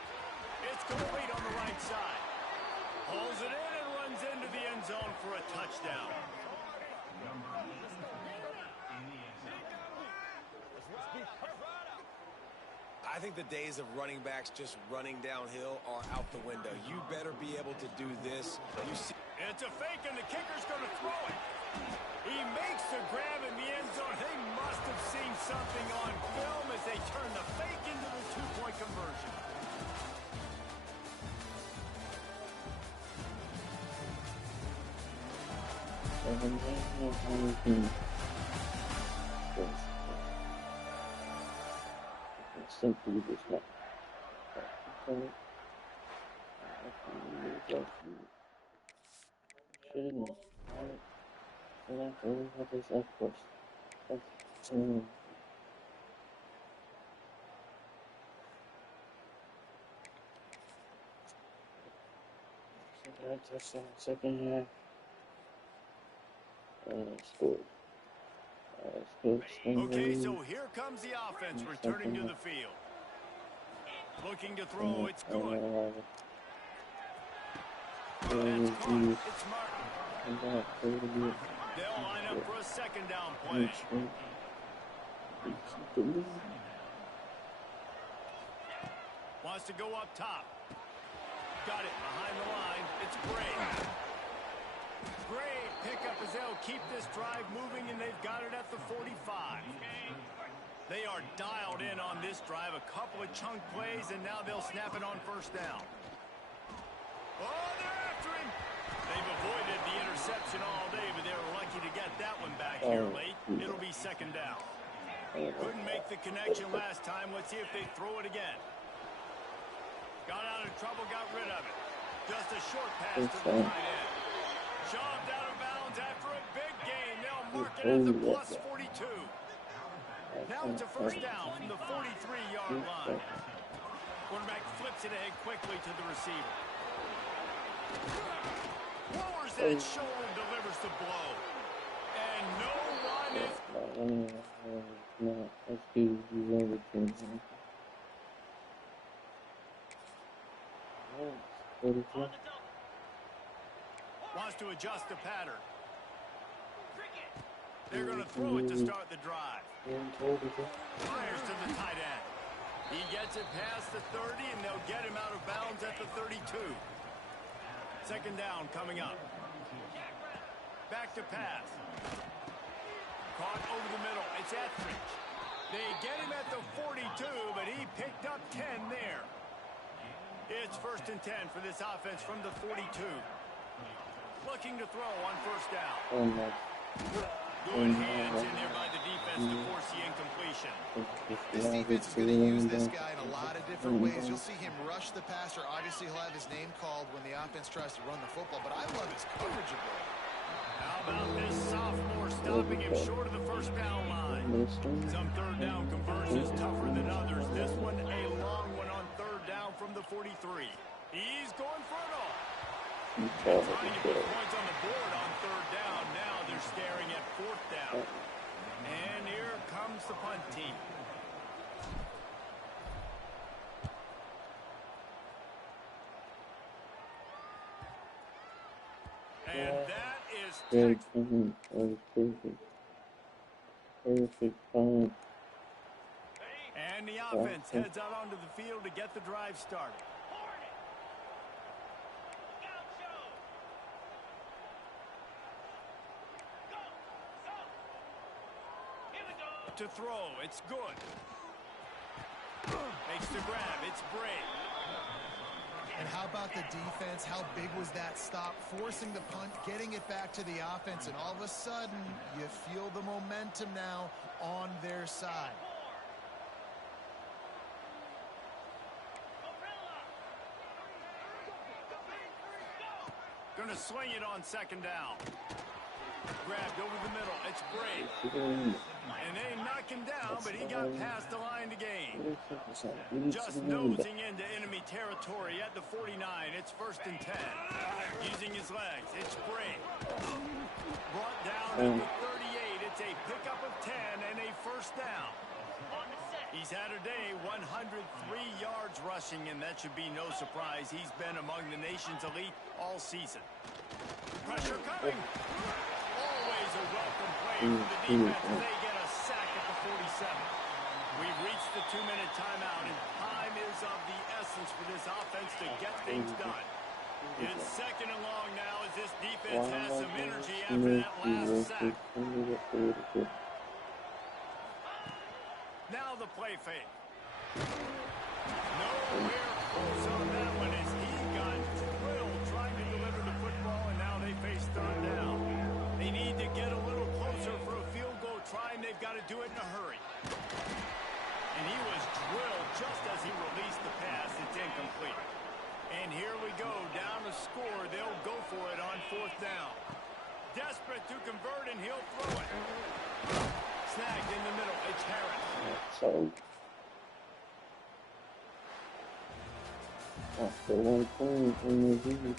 It's complete on the right side. Pulls it in and runs into the end zone for a touchdown. I think the days of running backs just running downhill are out the window. You better be able to do this. You see, it's a fake, and the kicker's going to throw it. He makes the grab in the end zone. They must have seen something on film as they turn the fake into the 2-point conversion. Simply just not. Shouldn't have this, of course. Touchdown, 2nd half. Scored. Okay, so here comes the offense returning to the field. Looking to throw, it's good. That's good. It's Martin. They'll line up for a 2nd down play. Wants to go up top. Got it behind the line. It's Gray. Great pickup as they'll keep this drive moving, and they've got it at the 45. They are dialed in on this drive. A couple of chunk plays, and now they'll snap it on first down. Oh, they're after him. They've avoided the interception all day, but they were lucky to get that one back here late. It'll be 2nd down. Couldn't make the connection last time. Let's see if they throw it again. Got out of trouble, got rid of it. Just a short pass to the tight end. Shoved out of bounds after a big gain. They'll mark it at the +42. Now it's a first down from the 43-yard line. Quarterback flips it ahead quickly to the receiver. Lowers that shoulder, delivers the blow. And no one is... Not as good as you ever can. Wants to adjust the pattern. They're going to throw it to start the drive. Fires to the tight end. He gets it past the 30, and they'll get him out of bounds at the 32. Second down coming up. Back to pass. Caught over the middle. It's Etheridge. They get him at the 42, but he picked up 10 there. It's 1st and 10 for this offense from the 42. Looking to throw on first down. Oh my. Good hands in there by the defense to force the incompletion. This defense is going to use this guy in a lot of different ways. You'll see him rush the passer. Obviously, he'll have his name called when the offense tries to run the football, but I love his coverage ability. How about this sophomore stopping him short of the first down line? Some third down conversions tougher than others. This one a long one on third down from the 43. He's going for it all. Trying to put points on the board on third down. Now they're staring at fourth down. And here comes the punt team. And that is Perfect. Perfect punt. And the offense heads out onto the field to get the drive started. To throw, it's good. Makes the grab, it's Bray. And how about the defense? How big was that stop? Forcing the punt, getting it back to the offense, and all of a sudden, you feel the momentum now on their side. Gonna swing it on second down. Grabbed over the middle. It's Bray. And they knock him down, but he got past the line to gain. Just nosing into enemy territory at the 49. It's 1st and 10. Using his legs. It's Bray. Brought down at the 38. It's a pickup of 10 and a first down. He's had a day, 103 yards rushing, and that should be no surprise. He's been among the nation's elite all season. Pressure coming. Always a welcome play for the defense as they get a sack at the 47. We've reached the 2-minute timeout, and time is of the essence for this offense to get things done. It's second and long now as this defense has some energy after that last sack. Now the play fake. Nowhere close on that one as he got drilled trying to deliver the football, and now they face third down. They need to get a little closer for a field goal try, and they've got to do it in a hurry. And he was drilled just as he released the pass. It's incomplete. And here we go, down to score. They'll go for it on fourth down. Desperate to convert, and he'll throw it. Snagged in the middle. It's Harris. So, after 1 point in the game,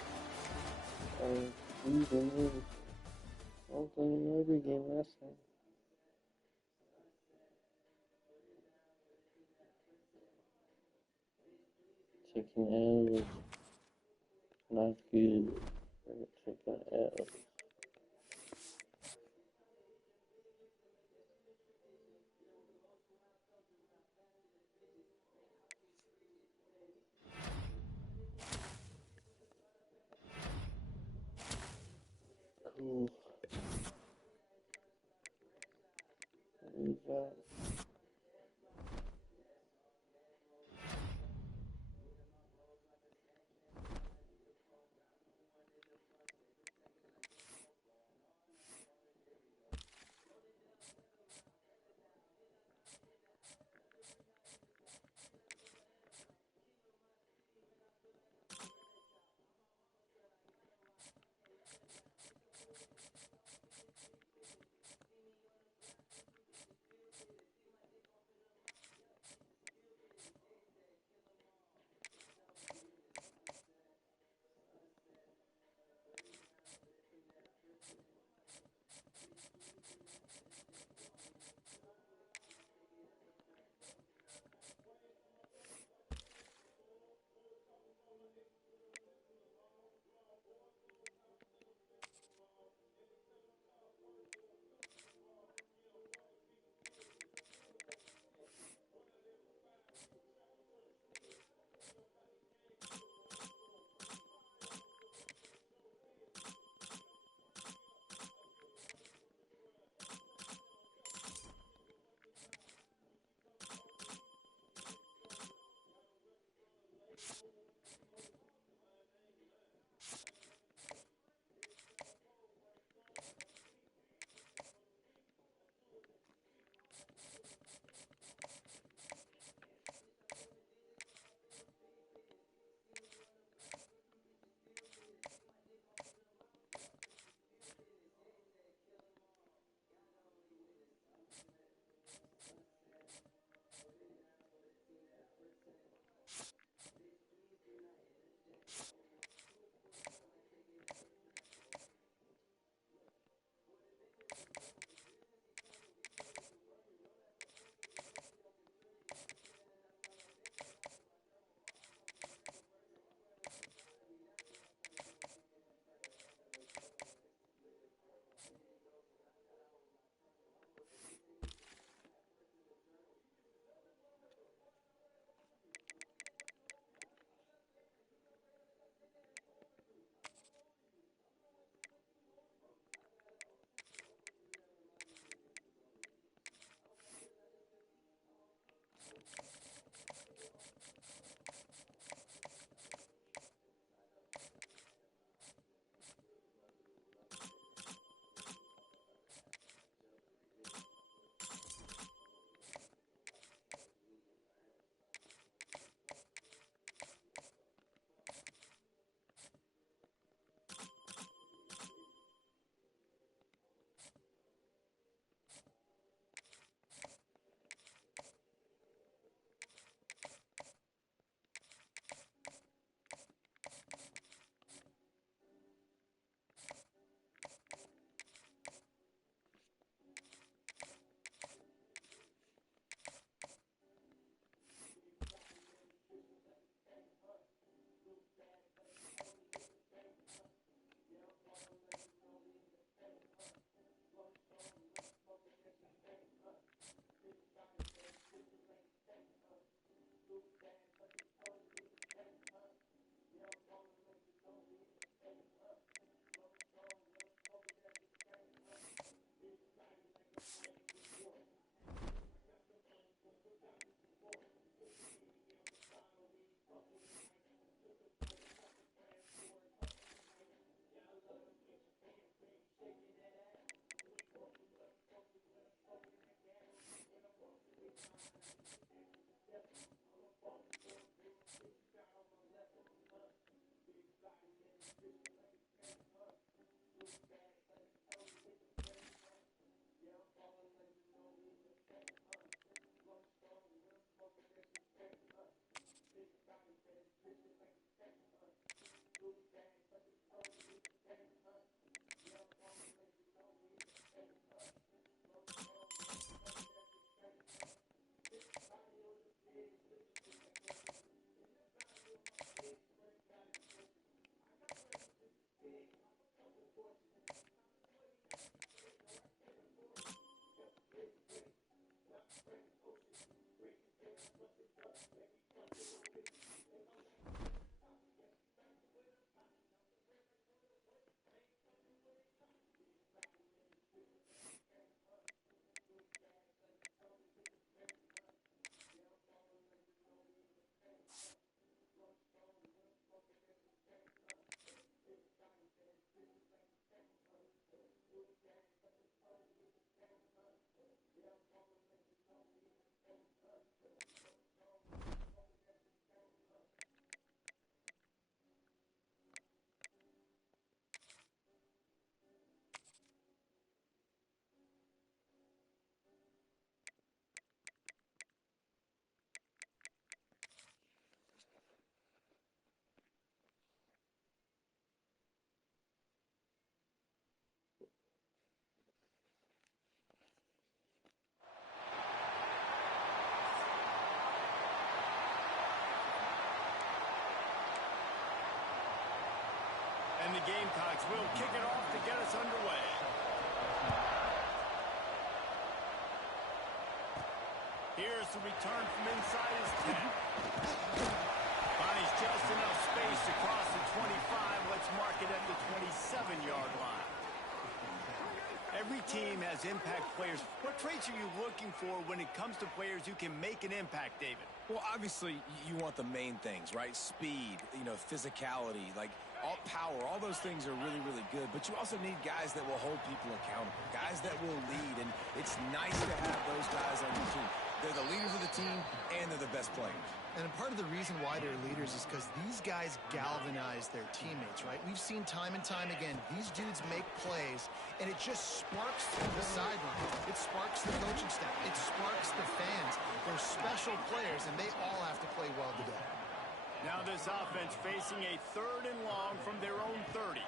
even if I was playing every game last time. Taking L's, not good. Taking L's. Cool. What is that? the return from inside his 10. Finds just enough space across the 25. Let's mark it at the 27-yard line. Every team has impact players. What traits are you looking for when it comes to players who can make an impact, David? Well, obviously, you want the main things, right? Speed, physicality, like all power, all those things are really, really good. But you also need guys that will hold people accountable, guys that will lead. And it's nice to have those guys on your team. They're the leaders of the team, and they're the best players. And part of the reason why they're leaders is because these guys galvanize their teammates, right? We've seen time and time again, these dudes make plays, and it just sparks the sideline. It sparks the coaching staff. It sparks the fans. They're special players, and they all have to play well together. Now this offense facing a 3rd and long from their own 30.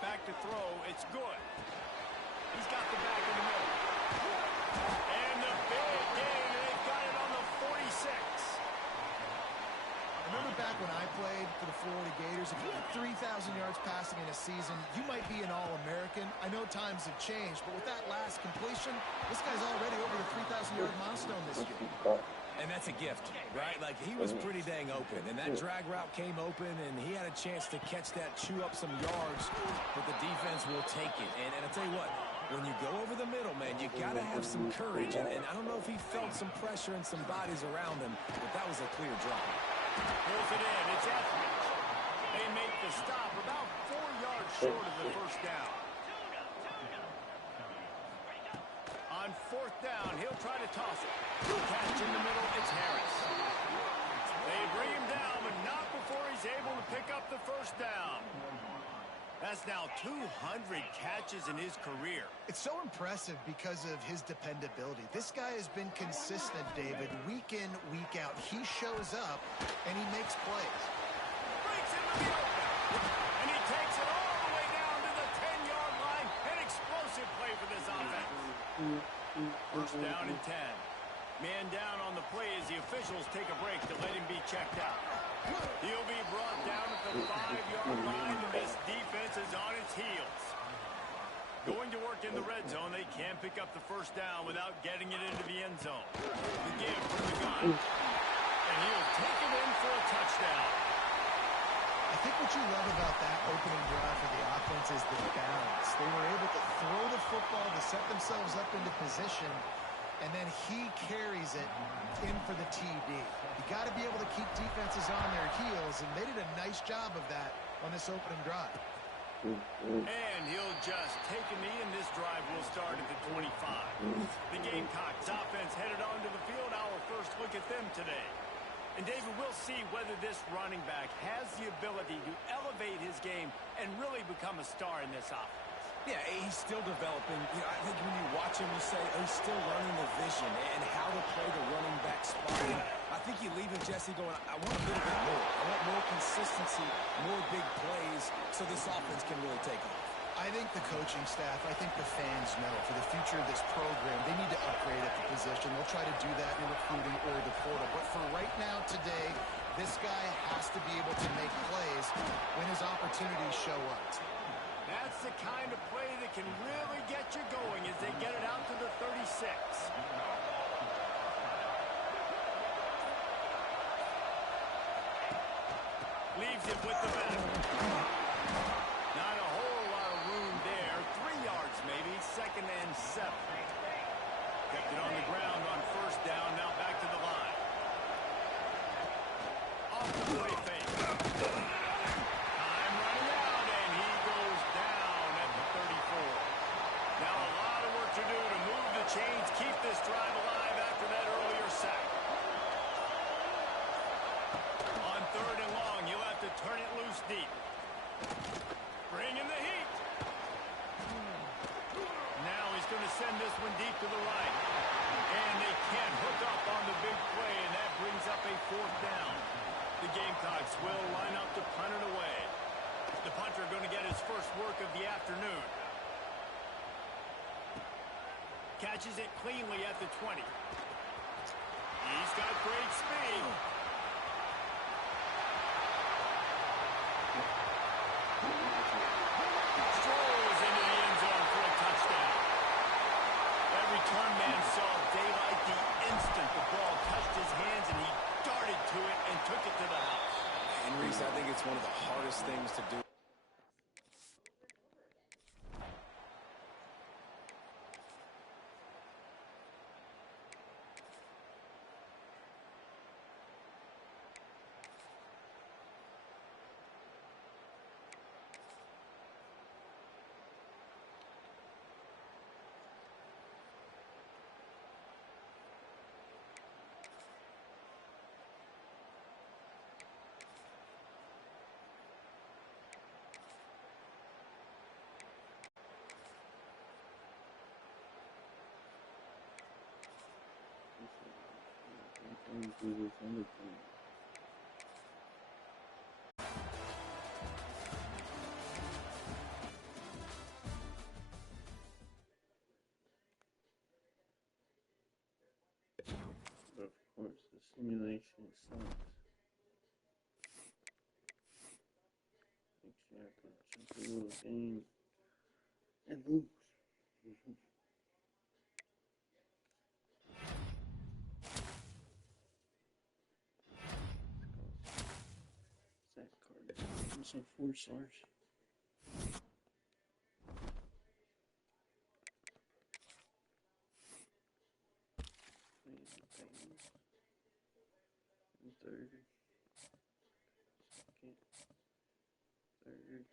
Back to throw. It's good. He's got the back in the middle. And the big gain. They've got it on the 46. Remember back when I played for the Florida Gators, if you had 3,000 yards passing in a season, you might be an All-American. I know times have changed, but with that last completion, this guy's already over the 3,000-yard milestone this year. And that's a gift, right? Like, he was pretty dang open, and that drag route came open, and he had a chance to catch that, chew up some yards, but the defense will take it. And I'll tell you what, when you go over the middle, man, you got to have some courage. And I don't know if he felt some pressure and some bodies around him, but that was a clear drop. Pulls it in. It's Etheridge. They make the stop about 4 yards short of the first down. On 4th down, he'll try to toss it. Catch in the middle. It's Harris. They bring him down, but not before he's able to pick up the first down. That's now 200 catches in his career. It's so impressive because of his dependability. This guy has been consistent, David, week in, week out. He shows up, and he makes plays. Breaks into the open. And he takes it all the way down to the 10-yard line. An explosive play for this offense. First down and 10. Man down on the play as the officials take a break to let him be checked out. He'll be brought down at the 5-yard line, and this defense is on its heels. Going to work in the red zone, they can't pick up the first down without getting it into the end zone. The give from the gun. And he'll take it in for a touchdown. I think what you love about that opening drive for the offense is the balance. They were able to throw the football to set themselves up into position, and then he carries it in for the TD. You got to be able to keep defenses on their heels, and they did a nice job of that on this opening drive. And he'll just take a knee, and this drive will start at the 25. The Gamecocks offense headed onto the field. Our first look at them today. And David, we'll see whether this running back has the ability to elevate his game and really become a star in this offense. Yeah, he's still developing. I think when you watch him, you say, oh, he's still learning the vision and how to play the running back spot. And I think you leave with Jesse going, I want a little bit more. I want more consistency, more big plays, so this offense can really take off. I think the coaching staff, I think the fans know for the future of this program, they need to upgrade at the position. They'll try to do that in recruiting or the portal. But for right now, today, this guy has to be able to make plays when his opportunities show up. That's the kind of play that can really get you going as they get it out to the 36. Leaves it with the back. Not a whole lot of room there. 3 yards maybe. 2nd and 7. Kept it on the ground on first down. Now back to the line. Off the play fake. Time running out, and he goes down at the 34. Now a lot of work to do to move the chains, keep this drive alive after that earlier sack. On 3rd and long, you'll have to turn it loose deep. Bring in the heat. Now he's going to send this one deep to the right. And they can't hook up on the big play, and that brings up a 4th down. The Gamecocks will line up to punt it away. The punter going to get his first work of the afternoon. Catches it cleanly at the 20. He's got great speed. Strolls into the end zone for a touchdown. That return man saw daylight the instant the ball touched going through this other thing. But of course, the simulation sucks. Makes you have to jump a little game and lose. That card. Also 4 stars. Third. Second. Third.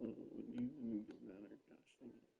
Oh, you get matter. Gosh dang it.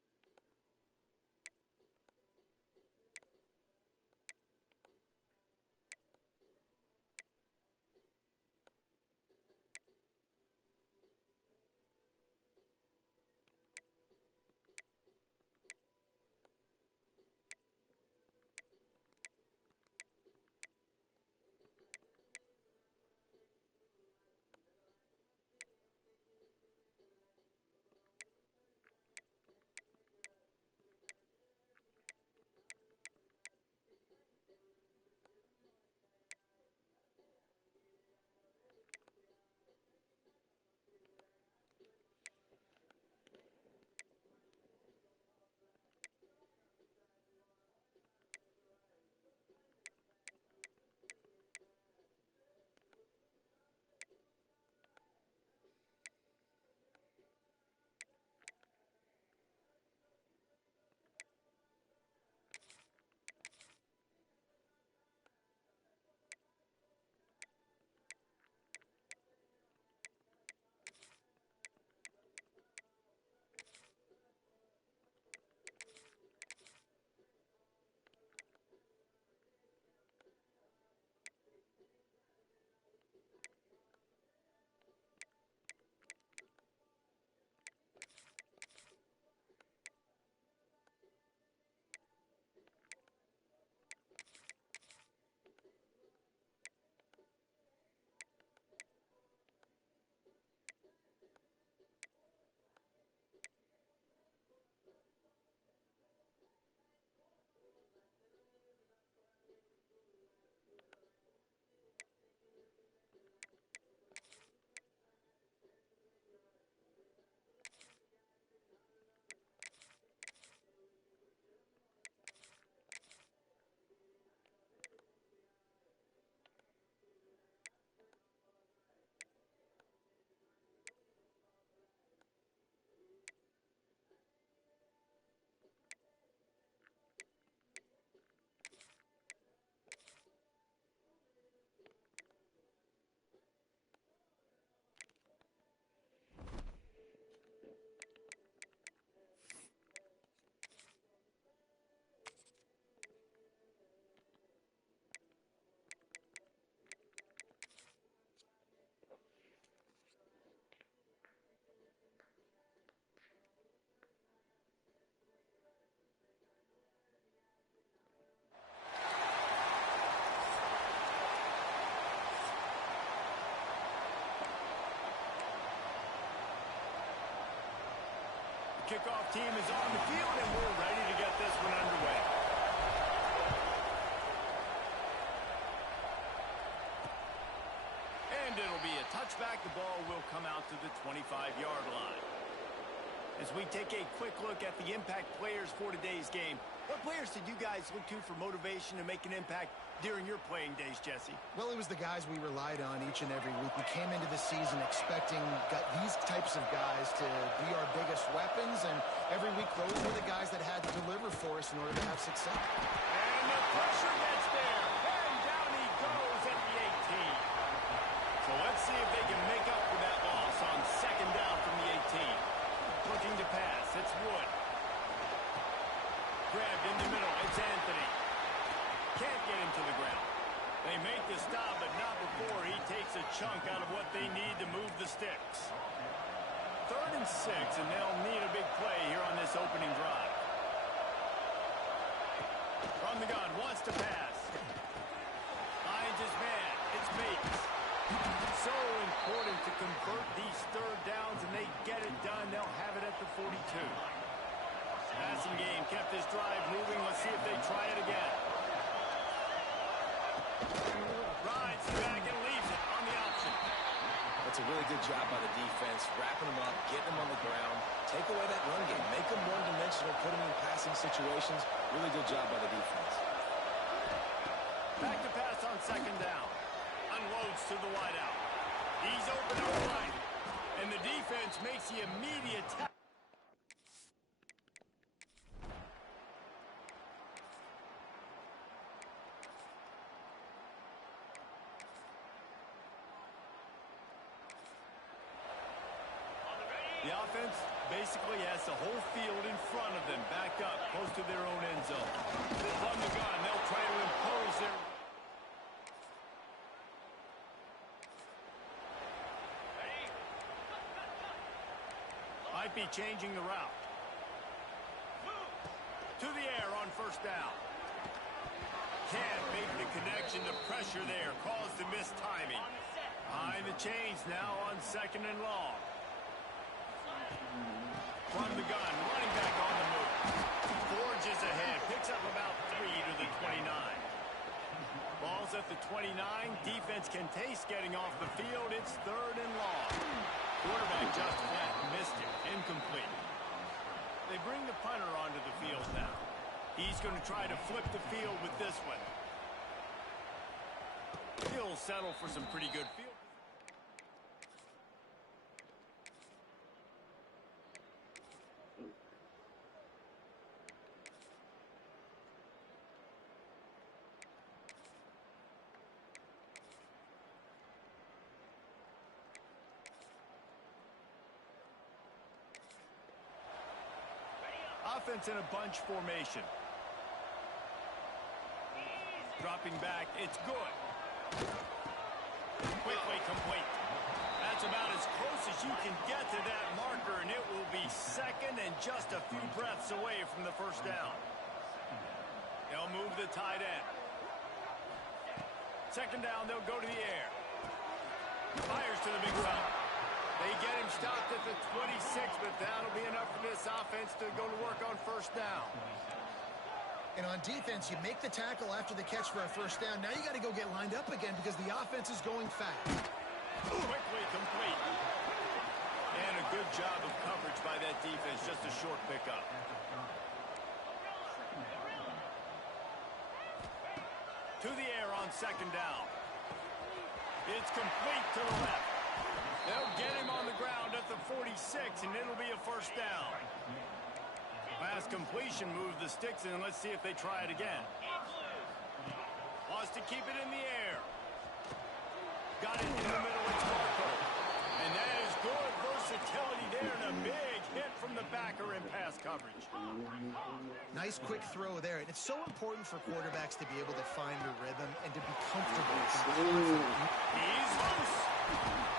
Kickoff team is on the field, and we're ready to get this one underway. And it'll be a touchback. The ball will come out to the 25-yard line. As we take a quick look at the impact players for today's game, what players did you guys look to for motivation to make an impact during your playing days, Jesse? Well, it was the guys we relied on each and every week. We came into the season expecting these types of guys to be our biggest weapons, and every week those were the guys that had to deliver for us in order to have success. And the pressure gets there, and down he goes at the 18. So let's see if they can make up for that loss on second down from the 18. Looking to pass, it's Wood. Grabbed in the middle, it's Anthony. Can't get him to the ground. They make the stop, but not before he takes a chunk out of what they need to move the sticks. 3rd and 6, and they'll need a big play here on this opening drive. From the gun, wants to pass. Finds his man, it's Bates. So important to convert these 3rd downs, and they get it done. They'll have it at the 42. Passing game kept this drive moving. Let's see if they try it again. Rides back and leaves it on the option. That's a really good job by the defense, wrapping them up, getting them on the ground. Take away that run game. Make them one-dimensional, put them in passing situations. Really good job by the defense. Back to pass on second down. Unloads to the wideout. He's open to the right. And the defense makes the immediate tackle. The offense offense basically has the whole field in front of them, backed up close to their own end zone. From the gun, they'll try to impose their... Might be changing the route. To the air on first down. Can't make the connection. The pressure there caused the missed timing. Behind the chains now on second and long. From the gun, running back on the move. Forges ahead, picks up about 3 to the 29. Ball's at the 29. Defense can taste getting off the field. It's third and long. Quarterback just flat missed it. Incomplete. They bring the punter onto the field now. He's going to try to flip the field with this one. He'll settle for some pretty good field. Offense in a bunch formation. Dropping back, it's good. Quickly complete. That's about as close as you can get to that marker, and it will be second and just a few breaths away from the first down. They'll move the tight end. Second down, they'll go to the air. Fires to the big foul. They get him stopped at the 26, but that'll be enough for this offense to go to work on first down. And on defense, you make the tackle after the catch for a first down. Now you got to go get lined up again because the offense is going fast. Quickly complete. And a good job of coverage by that defense. Just a short pickup. To the air on second down. It's complete to the left. They'll get him on the ground at the 46, and it'll be a first down. Last completion moved the sticks, and let's see if they try it again. Wants to keep it in the air. Got it in the middle. It's Marco. And that is good versatility there, and a big hit from the backer in pass coverage. Nice quick throw there. And it's so important for quarterbacks to be able to find a rhythm and to be comfortable. He's loose.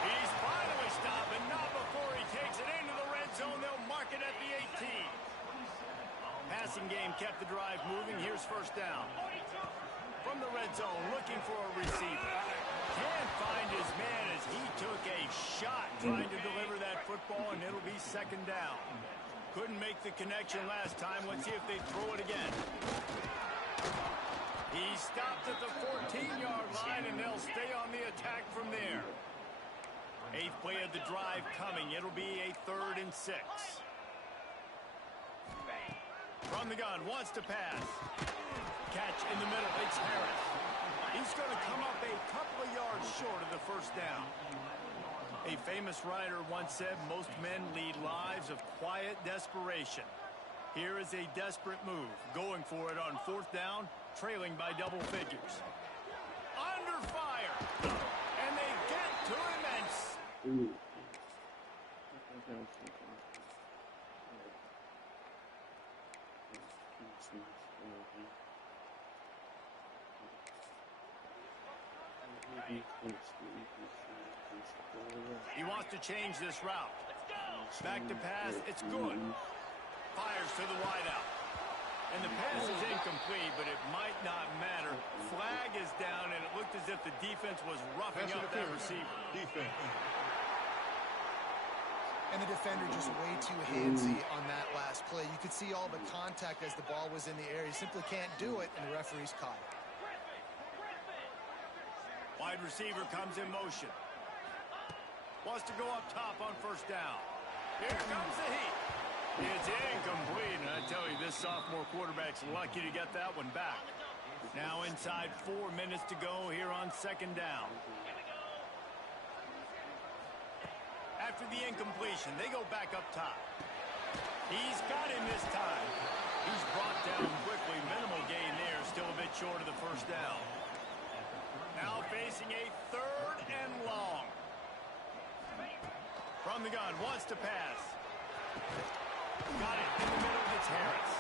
He's finally stopped, and not before he takes it into the red zone. They'll mark it at the 18. Passing game kept the drive moving. Here's first down. From the red zone, looking for a receiver. Can't find his man as he took a shot trying to deliver that football, and it'll be second down. Couldn't make the connection last time. Let's see if they throw it again. He stopped at the 14-yard line, and they'll stay on the attack from there. 8th play of the drive coming. It'll be a 3rd and 6. From the gun, wants to pass. Catch in the middle. It's Harris. He's going to come up a couple of yards short of the first down. A famous writer once said, most men lead lives of quiet desperation. Here is a desperate move. Going for it on 4th down, trailing by double figures. Under fire. And they get to him and... Ooh. He wants to change this route. Back to pass, it's good. Fires to the wideout. And the pass is incomplete, but it might not matter. Flag is down, and it looked as if the defense was roughing up that receiver. And the defender just way too handsy on that last play. You could see all the contact as the ball was in the air. He simply can't do it, and the referee's caught it. Wide receiver comes in motion. Wants to go up top on first down. Here comes the heat. It's incomplete, and I tell you, this sophomore quarterback's lucky to get that one back. Now inside 4 minutes to go here on second down. After the incompletion, they go back up top. He's got him this time. He's brought down quickly. Minimal gain there, still a bit short of the first down. Now facing a 3rd and long. From the gun, wants to pass. Got it in the middle. It's Harris.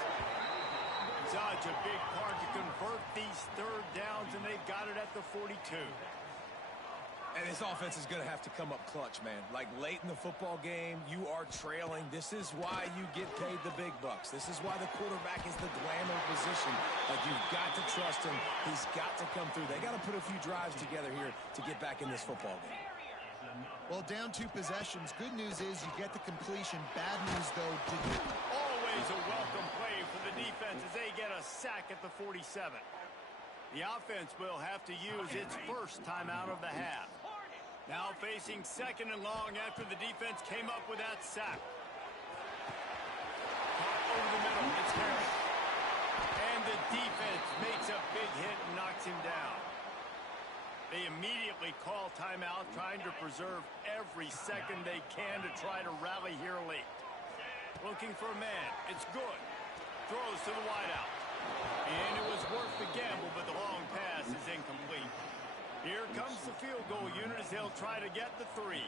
Such a big part to convert these third downs, and they got it at the 42. And this offense is going to have to come up clutch, man. Like late in the football game, you are trailing. This is why you get paid the big bucks. This is why the quarterback is the glamour position. Like, you've got to trust him. He's got to come through. They got to put a few drives together here to get back in this football game. Well, down 2 possessions. Good news is you get the completion. Bad news, though, Always a welcome play for the defense as they get a sack at the 47. The offense will have to use its first timeout of the half. Now facing second and long after the defense came up with that sack. Caught over the middle. It's Harris. And the defense makes a big hit and knocks him down. They immediately call timeout, trying to preserve every second they can to try to rally here late. Looking for a man. It's good. Throws to the wideout. And it was worth the gamble, but the long pass is incomplete. Here comes the field goal unit as he'll try to get the 3.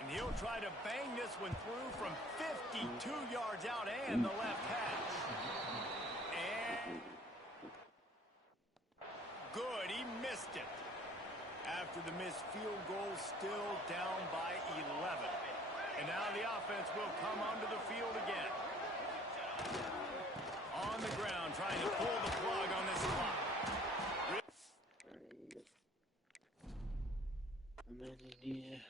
And he'll try to bang this one through from 52 yards out and the left hash. And good, he missed it. After the missed field goal, still down by 11. And now the offense will come onto the field again. On the ground, trying to pull the plug on this clock. I'm in here.